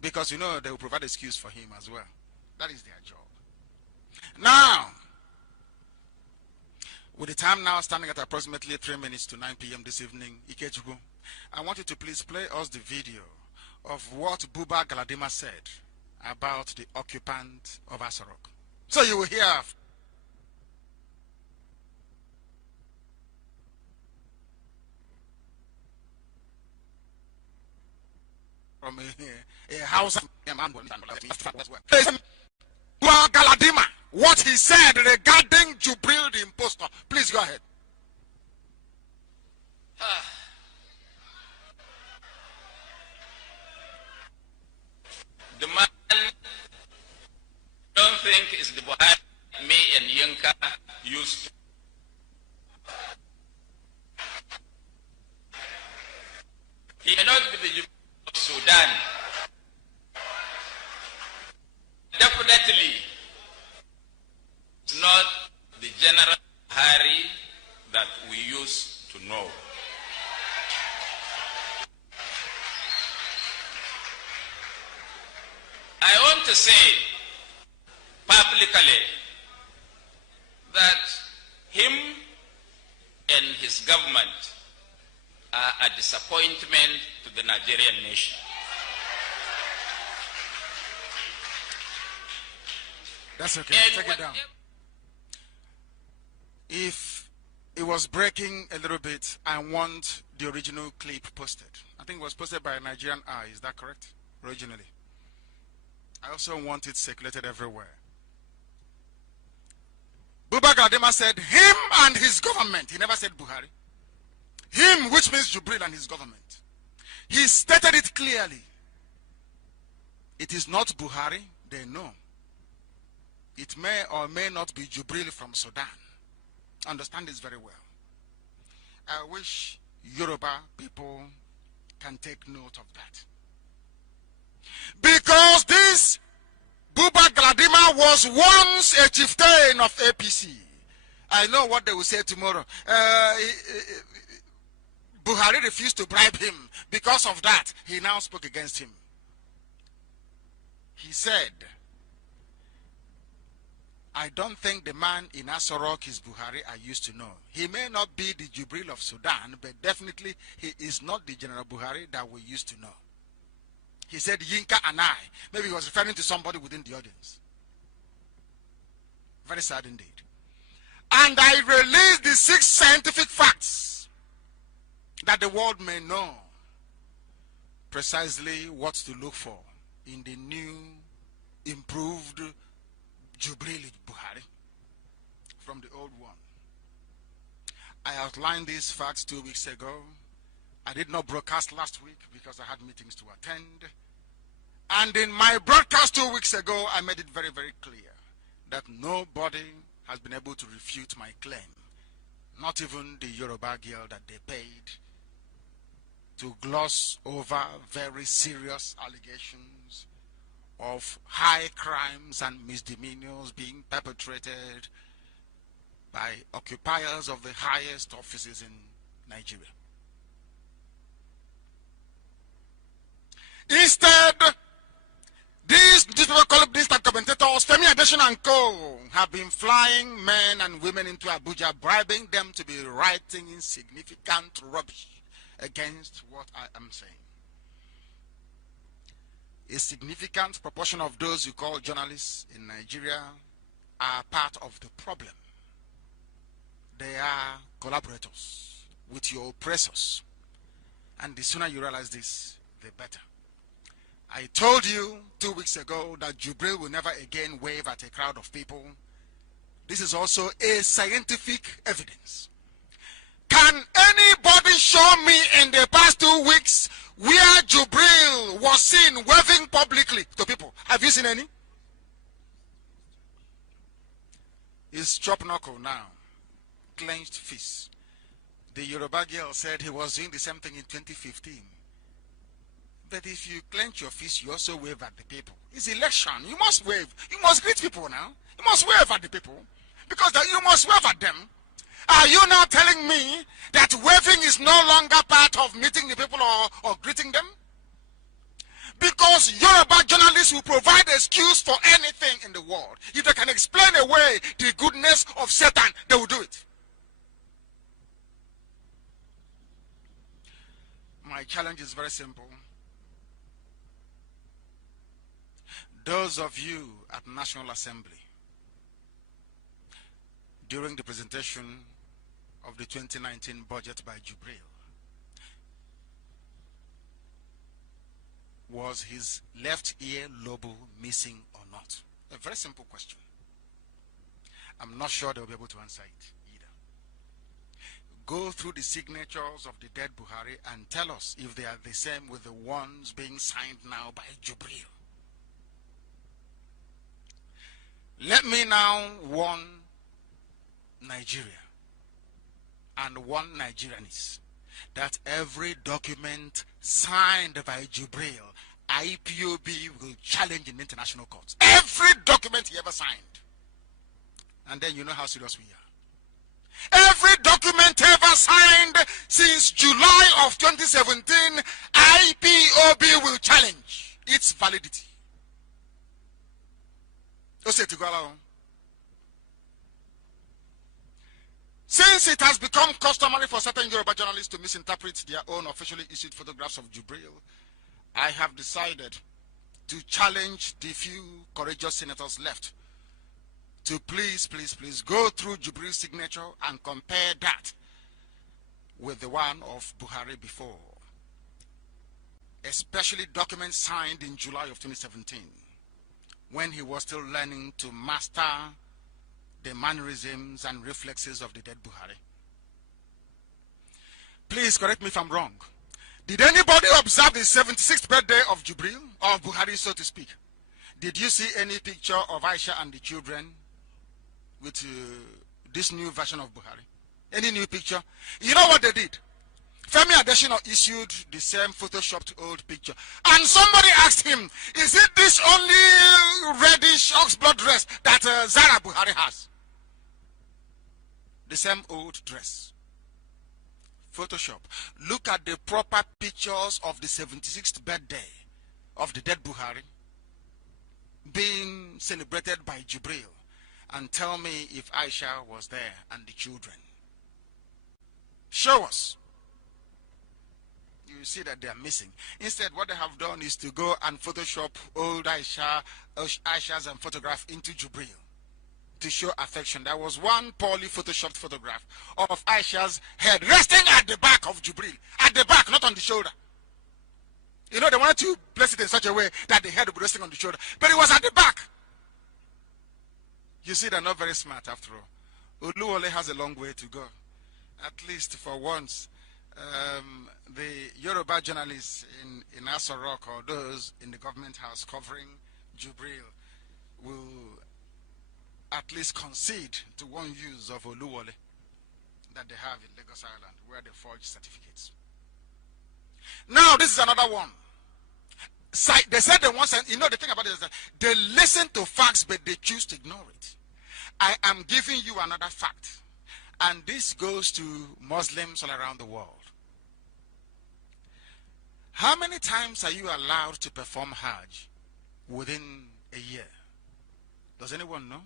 Because, you know, they will provide excuse for him as well. That is their job. Now, with the time now standing at approximately 3 minutes to 9 p.m. this evening, Ikechukwu, I want you to please play us the video of what Buba Galadima said about the occupant of Asorok. So you will hear from a house of Galadima, what he said regarding Jubril the impostor. Please go ahead. The man don't think is the Buhari me and Yinka used to. He may not be the Jubril of Sudan. Definitely not the General Buhari that we used to know. I want to say publicly that him and his government are a disappointment to the Nigerian nation. That's okay. Take it down. If it was breaking a little bit, I want the original clip posted. I think it was posted by a Nigerian Eye. Is that correct? Originally. I also want it circulated everywhere. Buba Galadima said him and his government. He never said Buhari. Him, which means Jubril and his government. He stated it clearly. It is not Buhari, they know. It may or may not be Jubril from Sudan. Understand this very well. I wish Yoruba people can take note of that. Because this Buba Galadima was once a chieftain of APC. I know what they will say tomorrow. Buhari refused to bribe him. Because of that, he now spoke against him. He said, I don't think the man in Asorok is Buhari I used to know. He may not be the Jubril of Sudan, but definitely he is not the General Buhari that we used to know. He said Yinka and I. Maybe he was referring to somebody within the audience. Very sad indeed. And I released the 6 scientific facts that the world may know precisely what to look for in the new, improved Jubril Buhari from the old one. I outlined these facts 2 weeks ago. I did not broadcast last week because I had meetings to attend. And in my broadcast 2 weeks ago, I made it very, very clear that nobody has been able to refute my claim. Not even the Yoruba girl that they paid to gloss over very serious allegations of high crimes and misdemeanors being perpetrated by occupiers of the highest offices in Nigeria. Instead, these commentators, Femi Adesina and co, have been flying men and women into Abuja, bribing them to be writing insignificant rubbish against what I am saying. A significant proportion of those you call journalists in Nigeria are part of the problem. They are collaborators with your oppressors. And the sooner you realize this, the better. I told you 2 weeks ago that Jubril will never again wave at a crowd of people. This is also a scientific evidence. Can anybody show me in the past 2 weeks where Jubril was seen waving publicly to people. Have you seen any? His chop knuckle now, clenched fist. The Yoruba girl said he was doing the same thing in 2015. But if you clench your fist, you also wave at the people. It's election. You must wave. You must greet people now. You must wave at the people. Because you must wave at them. Are you now telling me that waving is no longer part of meeting the people or greeting them? Because Yoruba journalists will provide excuse for anything in the world. If they can explain away the goodness of Satan, they will do it. My challenge is very simple. Those of you at National Assembly, during the presentation of the 2019 budget by Jubril, was his left ear lobe missing or not? A very simple question. I'm not sure they'll be able to answer it either. Go through the signatures of the dead Buhari and tell us if they are the same with the ones being signed now by Jubril. Let me now warn Nigeria and warn Nigerians that every document signed by Jubril, IPOB will challenge in international courts. Every document he ever signed. And then you know how serious we are. Every document ever signed since July of 2017, IPOB will challenge its validity. Since it has become customary for certain Yoruba journalists to misinterpret their own officially issued photographs of Jubril, I have decided to challenge the few courageous senators left to please go through Jubril's signature and compare that with the one of Buhari before, especially documents signed in July of 2017, when he was still learning to master the mannerisms and reflexes of the dead Buhari. Please correct me if I'm wrong. Did anybody observe the 76th birthday of Jubril, or Buhari, so to speak? Did you see any picture of Aisha and the children with this new version of Buhari? Any new picture? You know what they did? Femi Adesina issued the same photoshopped old picture. And somebody asked him, is it this only reddish oxblood dress that Zara Buhari has? The same old dress. Photoshop. Look at the proper pictures of the 76th birthday of the dead Buhari being celebrated by Jubril, and tell me if Aisha was there and the children. Show us. You see that they are missing. Instead, what they have done is to go and Photoshop old Aisha's photograph into Jubril to show affection. There was one poorly photoshopped photograph of Aisha's head resting at the back of Jubril. At the back, not on the shoulder. You know, they wanted to place it in such a way that the head would be resting on the shoulder. But it was at the back. You see, they're not very smart after all. Oluwole has a long way to go. At least for once, the Yoruba journalists in Aso Rock, or those in the government house covering Jubril, will at least concede to one use of Oluwole that they have in Lagos Island, where they forge certificates. Now, this is another one. They said they want, you know, the thing about it is that they listen to facts, but they choose to ignore it. I am giving you another fact, and this goes to Muslims all around the world. How many times are you allowed to perform Hajj within a year? Does anyone know?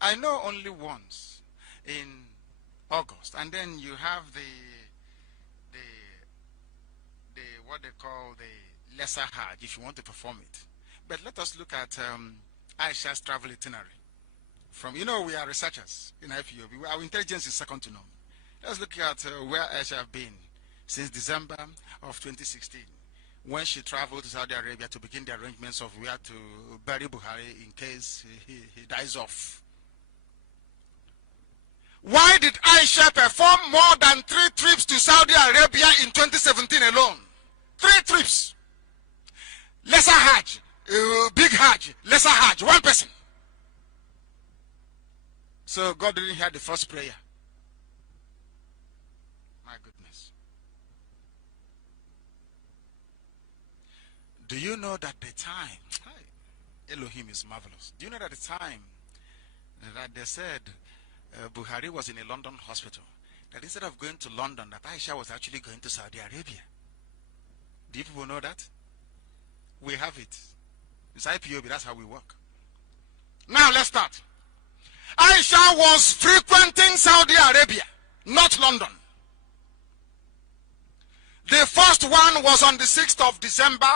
I know only once in August, and then you have the what they call the lesser Hajj if you want to perform it. But let us look at Aisha's travel itinerary. From, you know, we are researchers in IPOB. Our intelligence is second to none. Let's look at where Aisha has been since December of 2016, when she traveled to Saudi Arabia to begin the arrangements of where to bury Buhari in case he dies off. Why did Aisha perform more than 3 trips to Saudi Arabia in 2017 alone? 3 trips. Lesser Hajj, big Hajj, lesser Hajj, 1 person. So God didn't hear the first prayer. My goodness. Do you know that the time, Elohim is marvelous. Do you know that the time that they said Buhari was in a London hospital, that instead of going to London, that Aisha was actually going to Saudi Arabia? Do you people know that? We have it. It's IPOB, that's how we work. Now let's start. Aisha was frequenting Saudi Arabia, not London. The first one was on the 6th of December.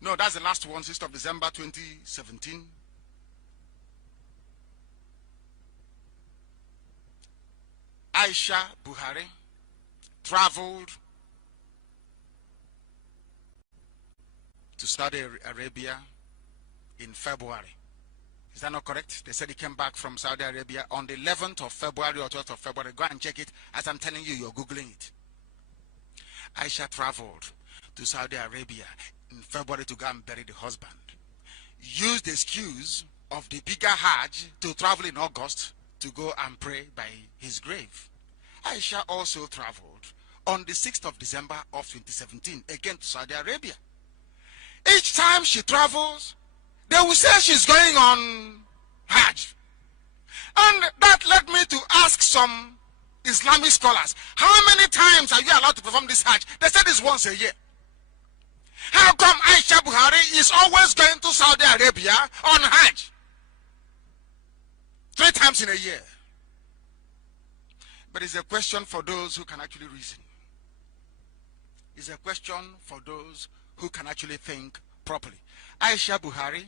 No, that's the last one, 6th of December 2017. Aisha Buhari traveled to Saudi Arabia in February. Is that not correct? They said he came back from Saudi Arabia on the 11th of February or 12th of February. Go and check it. As I'm telling you, you're Googling it. Aisha traveled to Saudi Arabia in February to go and bury the husband. Used the excuse of the bigger Hajj to travel in August to go and pray by his grave. Aisha also traveled on the 6th of December of 2017, again to Saudi Arabia. Each time she travels, they will say she's going on Hajj. And that led me to ask some Islamic scholars, how many times are you allowed to perform this Hajj? They said it's once a year. How come Aisha Buhari is always going to Saudi Arabia on Hajj? 3 times in a year. But it's a question for those who can actually reason. It's a question for those who can actually think properly. Aisha Buhari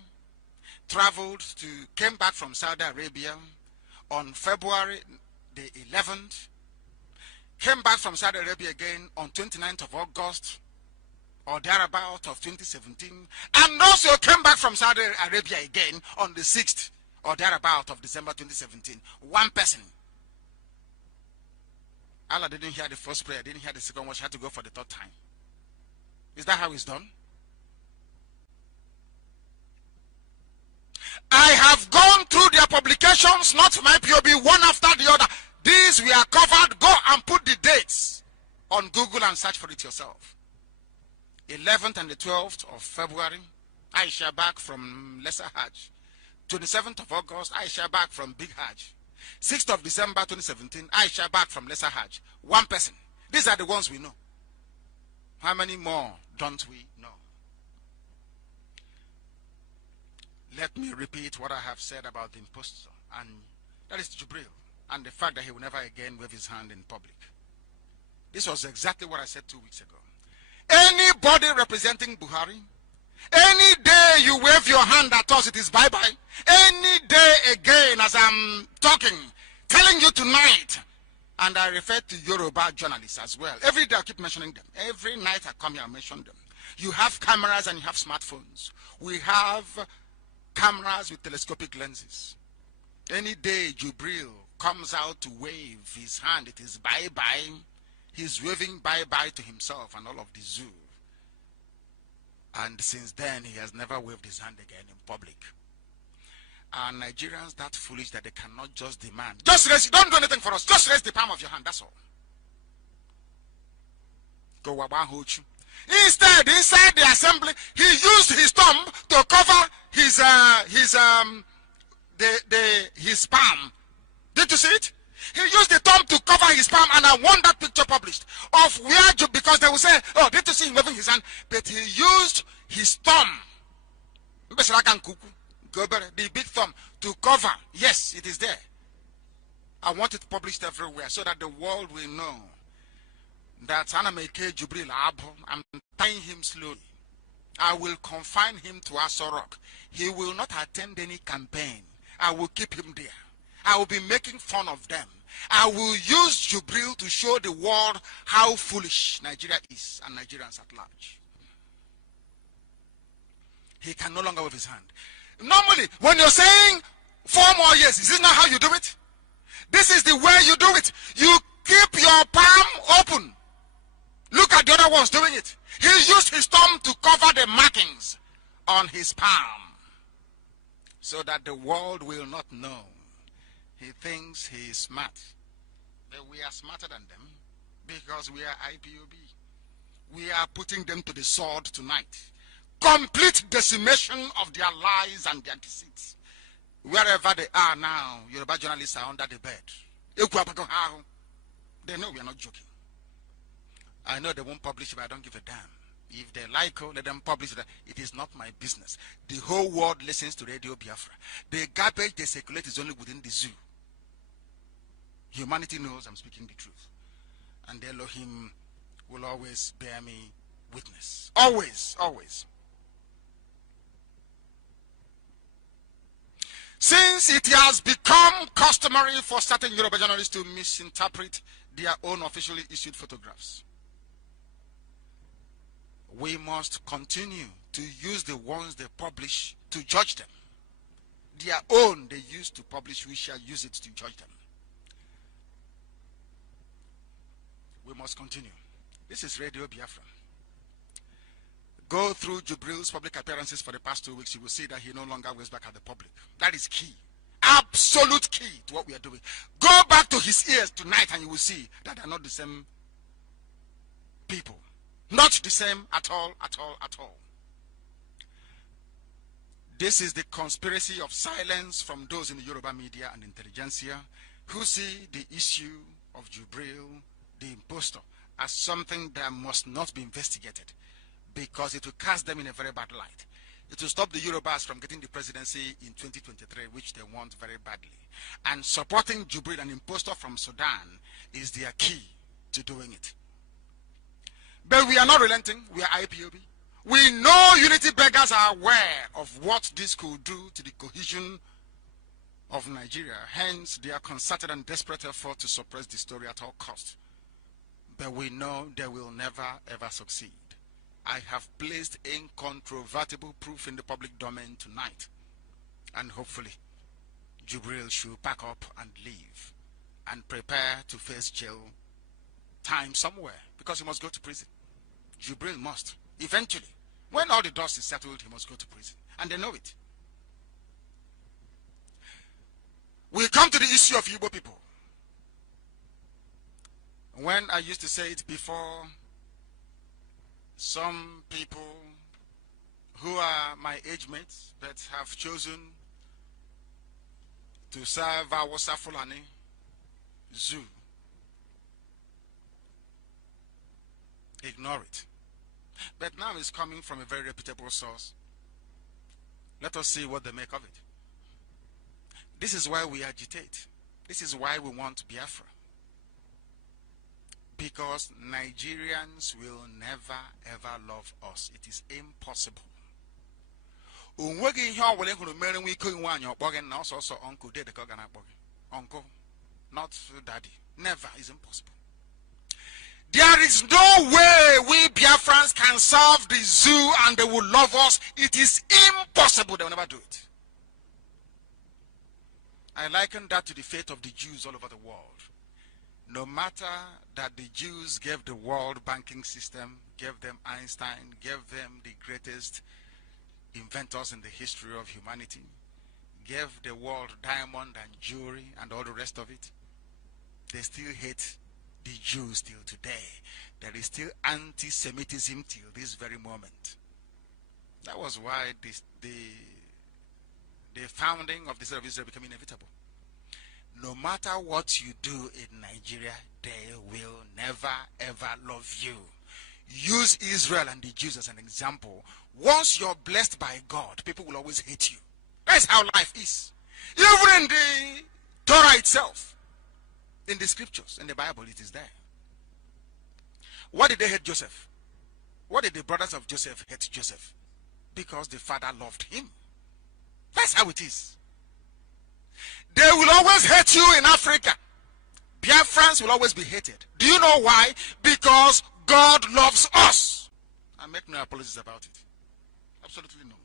came back from Saudi Arabia on February the 11th, came back from Saudi Arabia again on 29th of August or thereabout of 2017, and also came back from Saudi Arabia again on the 6th or thereabout of December 2017. 1 person. Allah didn't hear the first prayer, didn't hear the second one, she had to go for the 3rd time. Is that how it's done? I have gone through their publications, not my POB, one after the other. These we are covered. Go and put the dates on Google and search for it yourself. 11th and the 12th of February, Aisha back from Lesser Hajj. 27th of August, Aisha back from Big Hajj. 6th of December 2017, Aisha back from Lesser Hajj. 1 person. These are the ones we know. How many more don't we know? Let me repeat what I have said about the impostor, and that is Jubril, and the fact that he will never again wave his hand in public. This was exactly what I said 2 weeks ago. Anybody representing Buhari, any day you wave your hand at us, it is bye-bye. Any day again, as I'm talking, telling you tonight, and I refer to Yoruba journalists as well. Every day I keep mentioning them. Every night I come here and mention them. You have cameras and you have smartphones. We have cameras with telescopic lenses. Any day Jubril comes out to wave his hand, it is bye-bye. He's waving bye-bye to himself and all of the zoo. And since then, he has never waved his hand again in public. Are Nigerians that foolish that they cannot just demand? Just raise, don't do anything for us. Just raise the palm of your hand, that's all. Go Wabahochu. Instead, inside the assembly, he used his thumb to cover his palm. Did you see it? He used the thumb to cover his palm, and I want that picture published of where, because they will say, oh, did you see him waving his hand? But he used his thumb, the big thumb, to cover. Yes, it is there. I want it published everywhere so that the world will know that Anameke Jubril Abu, I'm tying him slowly. I will confine him to Asorok. He will not attend any campaign. I will keep him there. I will be making fun of them. I will use Jubril to show the world how foolish Nigeria is and Nigerians at large. He can no longer wave his hand. Normally, when you're saying 4 more years, is this not how you do it? This is the way you do it. You keep your palm open. Look at the other ones doing it. He used his thumb to cover the markings on his palm so that the world will not know. He thinks he is smart. But we are smarter than them because we are IPOB. We are putting them to the sword tonight. Complete decimation of their lies and their deceits. Wherever they are now, Yoruba journalists are under the bed. They know we are not joking. I know they won't publish it, but I don't give a damn. If they like, let them publish it. It is not my business. The whole world listens to Radio Biafra. The garbage they circulate is only within the zoo. Humanity knows I'm speaking the truth. And Elohim will always bear me witness. Always, always. Since it has become customary for certain Yoruba journalists to misinterpret their own officially issued photographs, we must continue to use the ones they publish to judge them. Their own they used to publish, we shall use it to judge them. We must continue. This is Radio Biafra. Go through Jubril's public appearances for the past 2 weeks. You will see that he no longer waves back at the public. That is key. Absolute key to what we are doing. Go back to his ears tonight and you will see that they are not the same people. Not the same at all, at all, at all. This is the conspiracy of silence from those in the Yoruba media and intelligentsia who see the issue of Jubril, the impostor, as something that must not be investigated because it will cast them in a very bad light. It will stop the Yorubas from getting the presidency in 2023, which they want very badly. And supporting Jubril, an impostor from Sudan, is their key to doing it. But we are not relenting. We are IPOB. We know unity beggars are aware of what this could do to the cohesion of Nigeria. Hence, their concerted and desperate effort to suppress the story at all costs. But we know they will never, ever succeed. I have placed incontrovertible proof in the public domain tonight. And hopefully, Jubril should pack up and leave and prepare to face jail time somewhere because he must go to prison. Jubril must. Eventually, when all the dust is settled, he must go to prison. And they know it. We come to the issue of Igbo people. When I used to say it before, some people who are my age mates that have chosen to serve our Fulani zoo ignore it. But now it's coming from a very reputable source. Let us see what they make of it. This is why we agitate. This is why we want Biafra. Because Nigerians will never ever love us. It is impossible. Uncle, not daddy. Never is impossible. There is no way we Biafrans can serve the zoo and they will love us. It is impossible. They will never do it. I liken that to the fate of the Jews all over the world. No matter that the Jews gave the world banking system, gave them Einstein, gave them the greatest inventors in the history of humanity, gave the world diamond and jewelry and all the rest of it, they still hate the Jews till today. There is still anti-Semitism till this very moment. That was why the founding of the state of Israel became inevitable. No matter what you do in Nigeria, they will never ever love you. Use Israel and the Jews as an example. Once you're blessed by God, people will always hate you. That's how life is. Even in the Torah itself, in the scriptures, in the Bible, it is there. Why did they hate Joseph? Why did the brothers of Joseph hate Joseph? Because the father loved him. That's how it is. They will always hate you in Africa. Biafrans will always be hated. Do you know why? Because God loves us. I make no apologies about it. Absolutely no.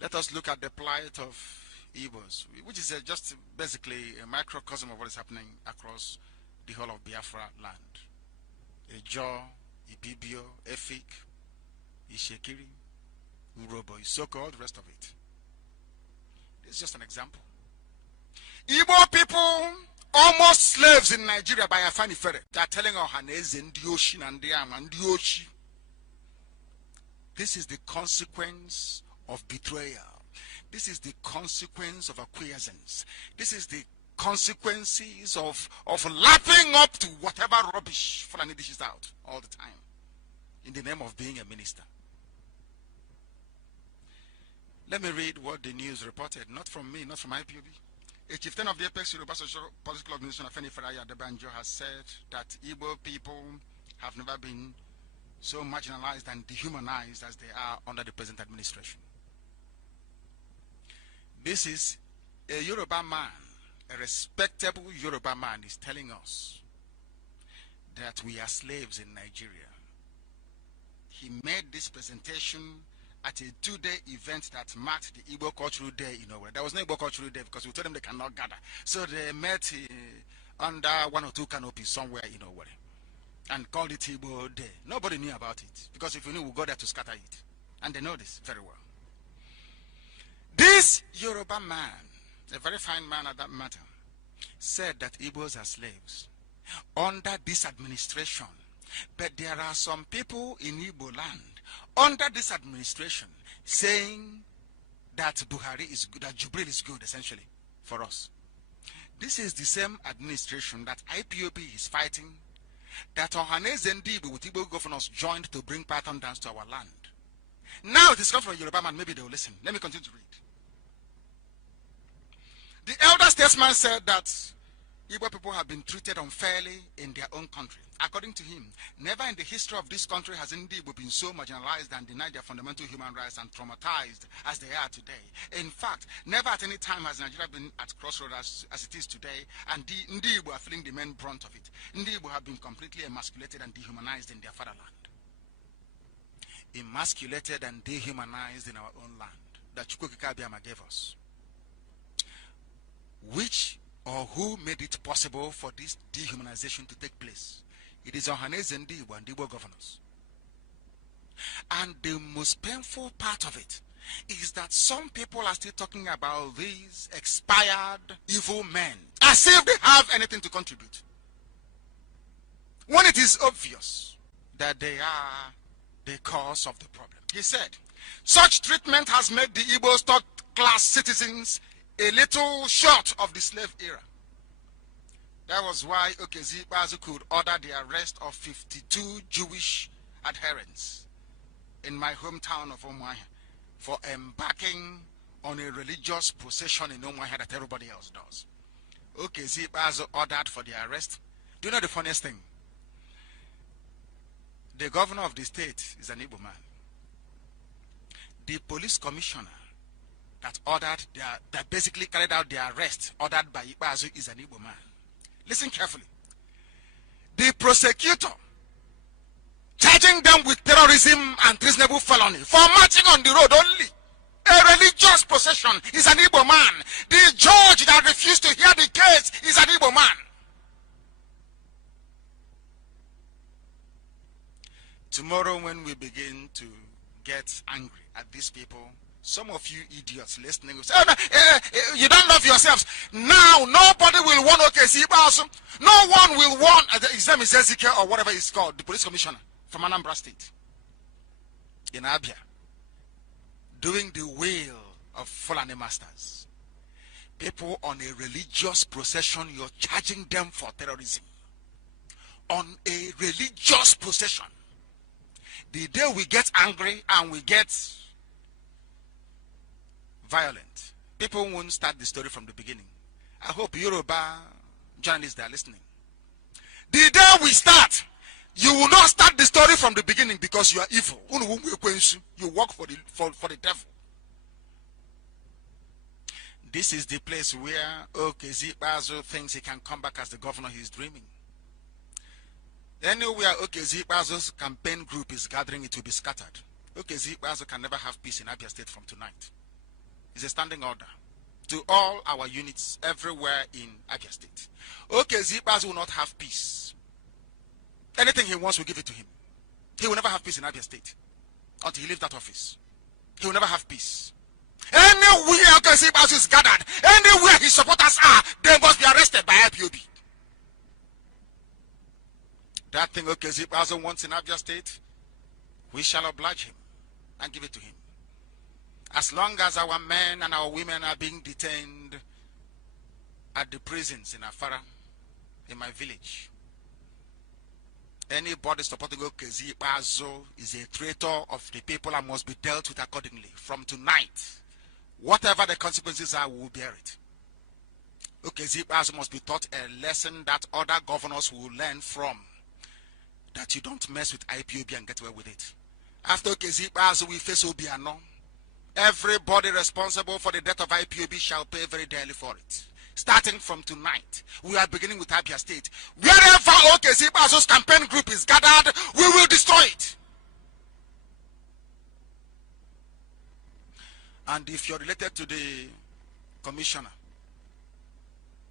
Let us look at the plight of Igbos, which is just basically a microcosm of what is happening across the whole of Biafra land. Ejo, Ibibio, Efik, Ishekiri, Urobo, Isoko, all the rest of it. This is just an example. Igbo people, almost slaves in Nigeria by Afani Fere. They are telling Ohaneze and Dioshin and Diam and Dioshi. This is the consequence of betrayal. This is the consequence of acquiescence. This is the consequences of lapping up to whatever rubbish Fulani dishes out all the time in the name of being a minister. Let me read what the news reported, not from me, not from IPOB. A chieftain of the Apex Yoruba Social Political Organization, Afeni Faraya Adebanjo, has said that Igbo people have never been so marginalized and dehumanized as they are under the present administration. This is a Yoruba man, a respectable Yoruba man is telling us that we are slaves in Nigeria. He made this presentation at a two-day event that marked the Igbo Cultural Day in Owerri. There was no Igbo Cultural Day because we told them they cannot gather. So they met under one or two canopies somewhere in Owerri and called it Igbo Day. Nobody knew about it because if we knew, we'd go there to scatter it. And they know this very well. This Yoruba man, a very fine man at that matter, said that Igbos are slaves under this administration. But there are some people in Igbo land under this administration saying that Buhari is good, that Jubril is good, essentially, for us. This is the same administration that IPOB is fighting, that Ohaneze and Igbo with Igbo governors joined to bring Python dance to our land. Now it is come from Yoruba man, maybe they will listen. Let me continue to read. The elder statesman said that Igbo people have been treated unfairly in their own country. According to him, never in the history of this country has Igbo been so marginalized and denied their fundamental human rights and traumatized as they are today. In fact, never at any time has Nigeria been at crossroads as it is today, and Igbo are feeling the main brunt of it. Igbo have been completely emasculated and dehumanized in their fatherland. Emasculated and dehumanized in our own land that Chukwuka Abiyama gave us. Which or who made it possible for this dehumanization to take place? It is Ohaneze and Igbo and Igbo governors. And the most painful part of it is that some people are still talking about these expired evil men as if they have anything to contribute, when it is obvious that they are the cause of the problem. He said, such treatment has made the Igbos third-class citizens a little short of the slave era. That was why Okezi Ikpeazu could order the arrest of 52 Jewish adherents in my hometown of Umuahia for embarking on a religious procession in Umuahia that everybody else does. Okezi Ikpeazu ordered for the arrest. Do you know the funniest thing? The governor of the state is an Igbo man. The police commissioner that basically carried out the arrest ordered by Ikpeazu is an Igbo man. Listen carefully. The prosecutor charging them with terrorism and treasonable felony for marching on the road only, a religious procession, is an Igbo man. The judge that refused to hear the case is an Igbo man. Tomorrow when we begin to get angry at these people, some of you idiots listening will say, oh, no, you don't love yourselves. Now, nobody will want Okezi Ikpeazu. No one will want, his name is Ezekiel or whatever it's called, the police commissioner from Anambra State in Abia, doing the will of Fulani masters. People on a religious procession, you're charging them for terrorism. On a religious procession. The day we get angry and we get violent, people won't start the story from the beginning. I hope Yoruba journalists are listening. The day we start, you will not start the story from the beginning because you are evil. You work for the devil. This is the place where Okezi Ikpeazu thinks he can come back as the governor he is dreaming. Anywhere Okezi Ikpeazu's campaign group is gathering, it will be scattered. Okezi Ikpeazu can never have peace in Abia State from tonight. It's a standing order. to all our units everywhere in Abia State. Okay, Zibas will not have peace. Anything he wants, we give it to him. He will never have peace in Abia State until he leaves that office. He will never have peace. Anywhere okay, Zibas is gathered, anywhere his supporters are, they must be arrested by IPOB. That thing okay, Zibas wants in Abia State, we shall oblige him and give it to him. As long as our men and our women are being detained at the prisons in Afara, in my village, anybody supporting Okezi Bazo is a traitor of the people and must be dealt with accordingly. From tonight, whatever the consequences are, we will bear it. Okezi Bazo must be taught a lesson that other governors will learn from, that you don't mess with IPOB and get away with it. After Okezi Bazo, we face Obiano. Everybody responsible for the death of IPOB shall pay very dearly for it. Starting from tonight, we are beginning with Abia State. Wherever OKC Bazo's campaign group is gathered, we will destroy it. And if you're related to the commissioner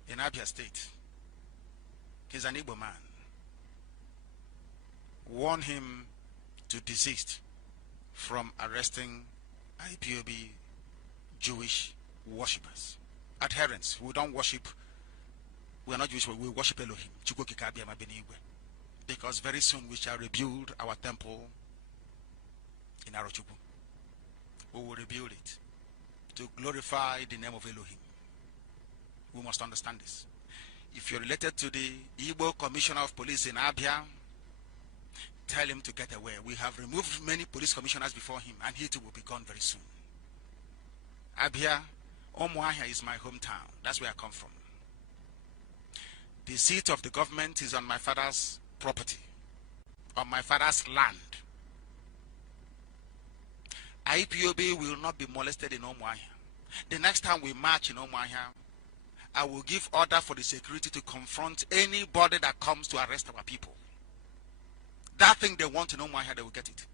in Abia State, he's an Igbo man, warn him to desist from arresting IPOB Jewish worshippers, adherents who don't worship. We are not Jewish, we worship Elohim, because very soon we shall rebuild our temple in Arochukwu. We will rebuild it to glorify the name of Elohim. We must understand this. If you're related to the Igbo Commissioner of Police in Abia, tell him to get away. We have removed many police commissioners before him, and he too will be gone very soon. Abia, Omuahia is my hometown. That's where I come from. The seat of the government is on my father's property, on my father's land. IPOB will not be molested in Omuahia. The next time we march in Omuahia, I will give order for the security to confront anybody that comes to arrest our people. That thing they want in Omuahia, they will get it.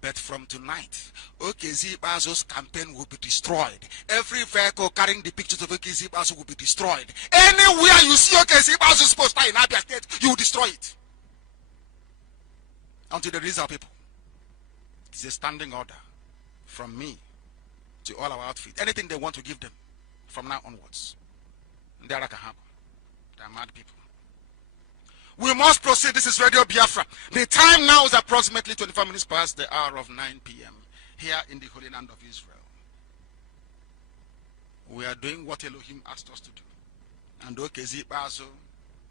But from tonight, OKZ Bazo's campaign will be destroyed. Every vehicle carrying the pictures of OKZ Bazo will be destroyed. Anywhere you see OKZ Bazo's poster in Abia State, you will destroy it. Until they release our people. It's a standing order from me to all our outfit. Anything they want to give them from now onwards. They are mad people. We must proceed. This is Radio Biafra. The time now is approximately 25 minutes past the hour of 9 p.m. here in the Holy Land of Israel. We are doing what Elohim asked us to do. And Okezi Bazo,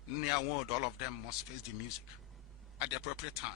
near word, all of them must face the music at the appropriate time.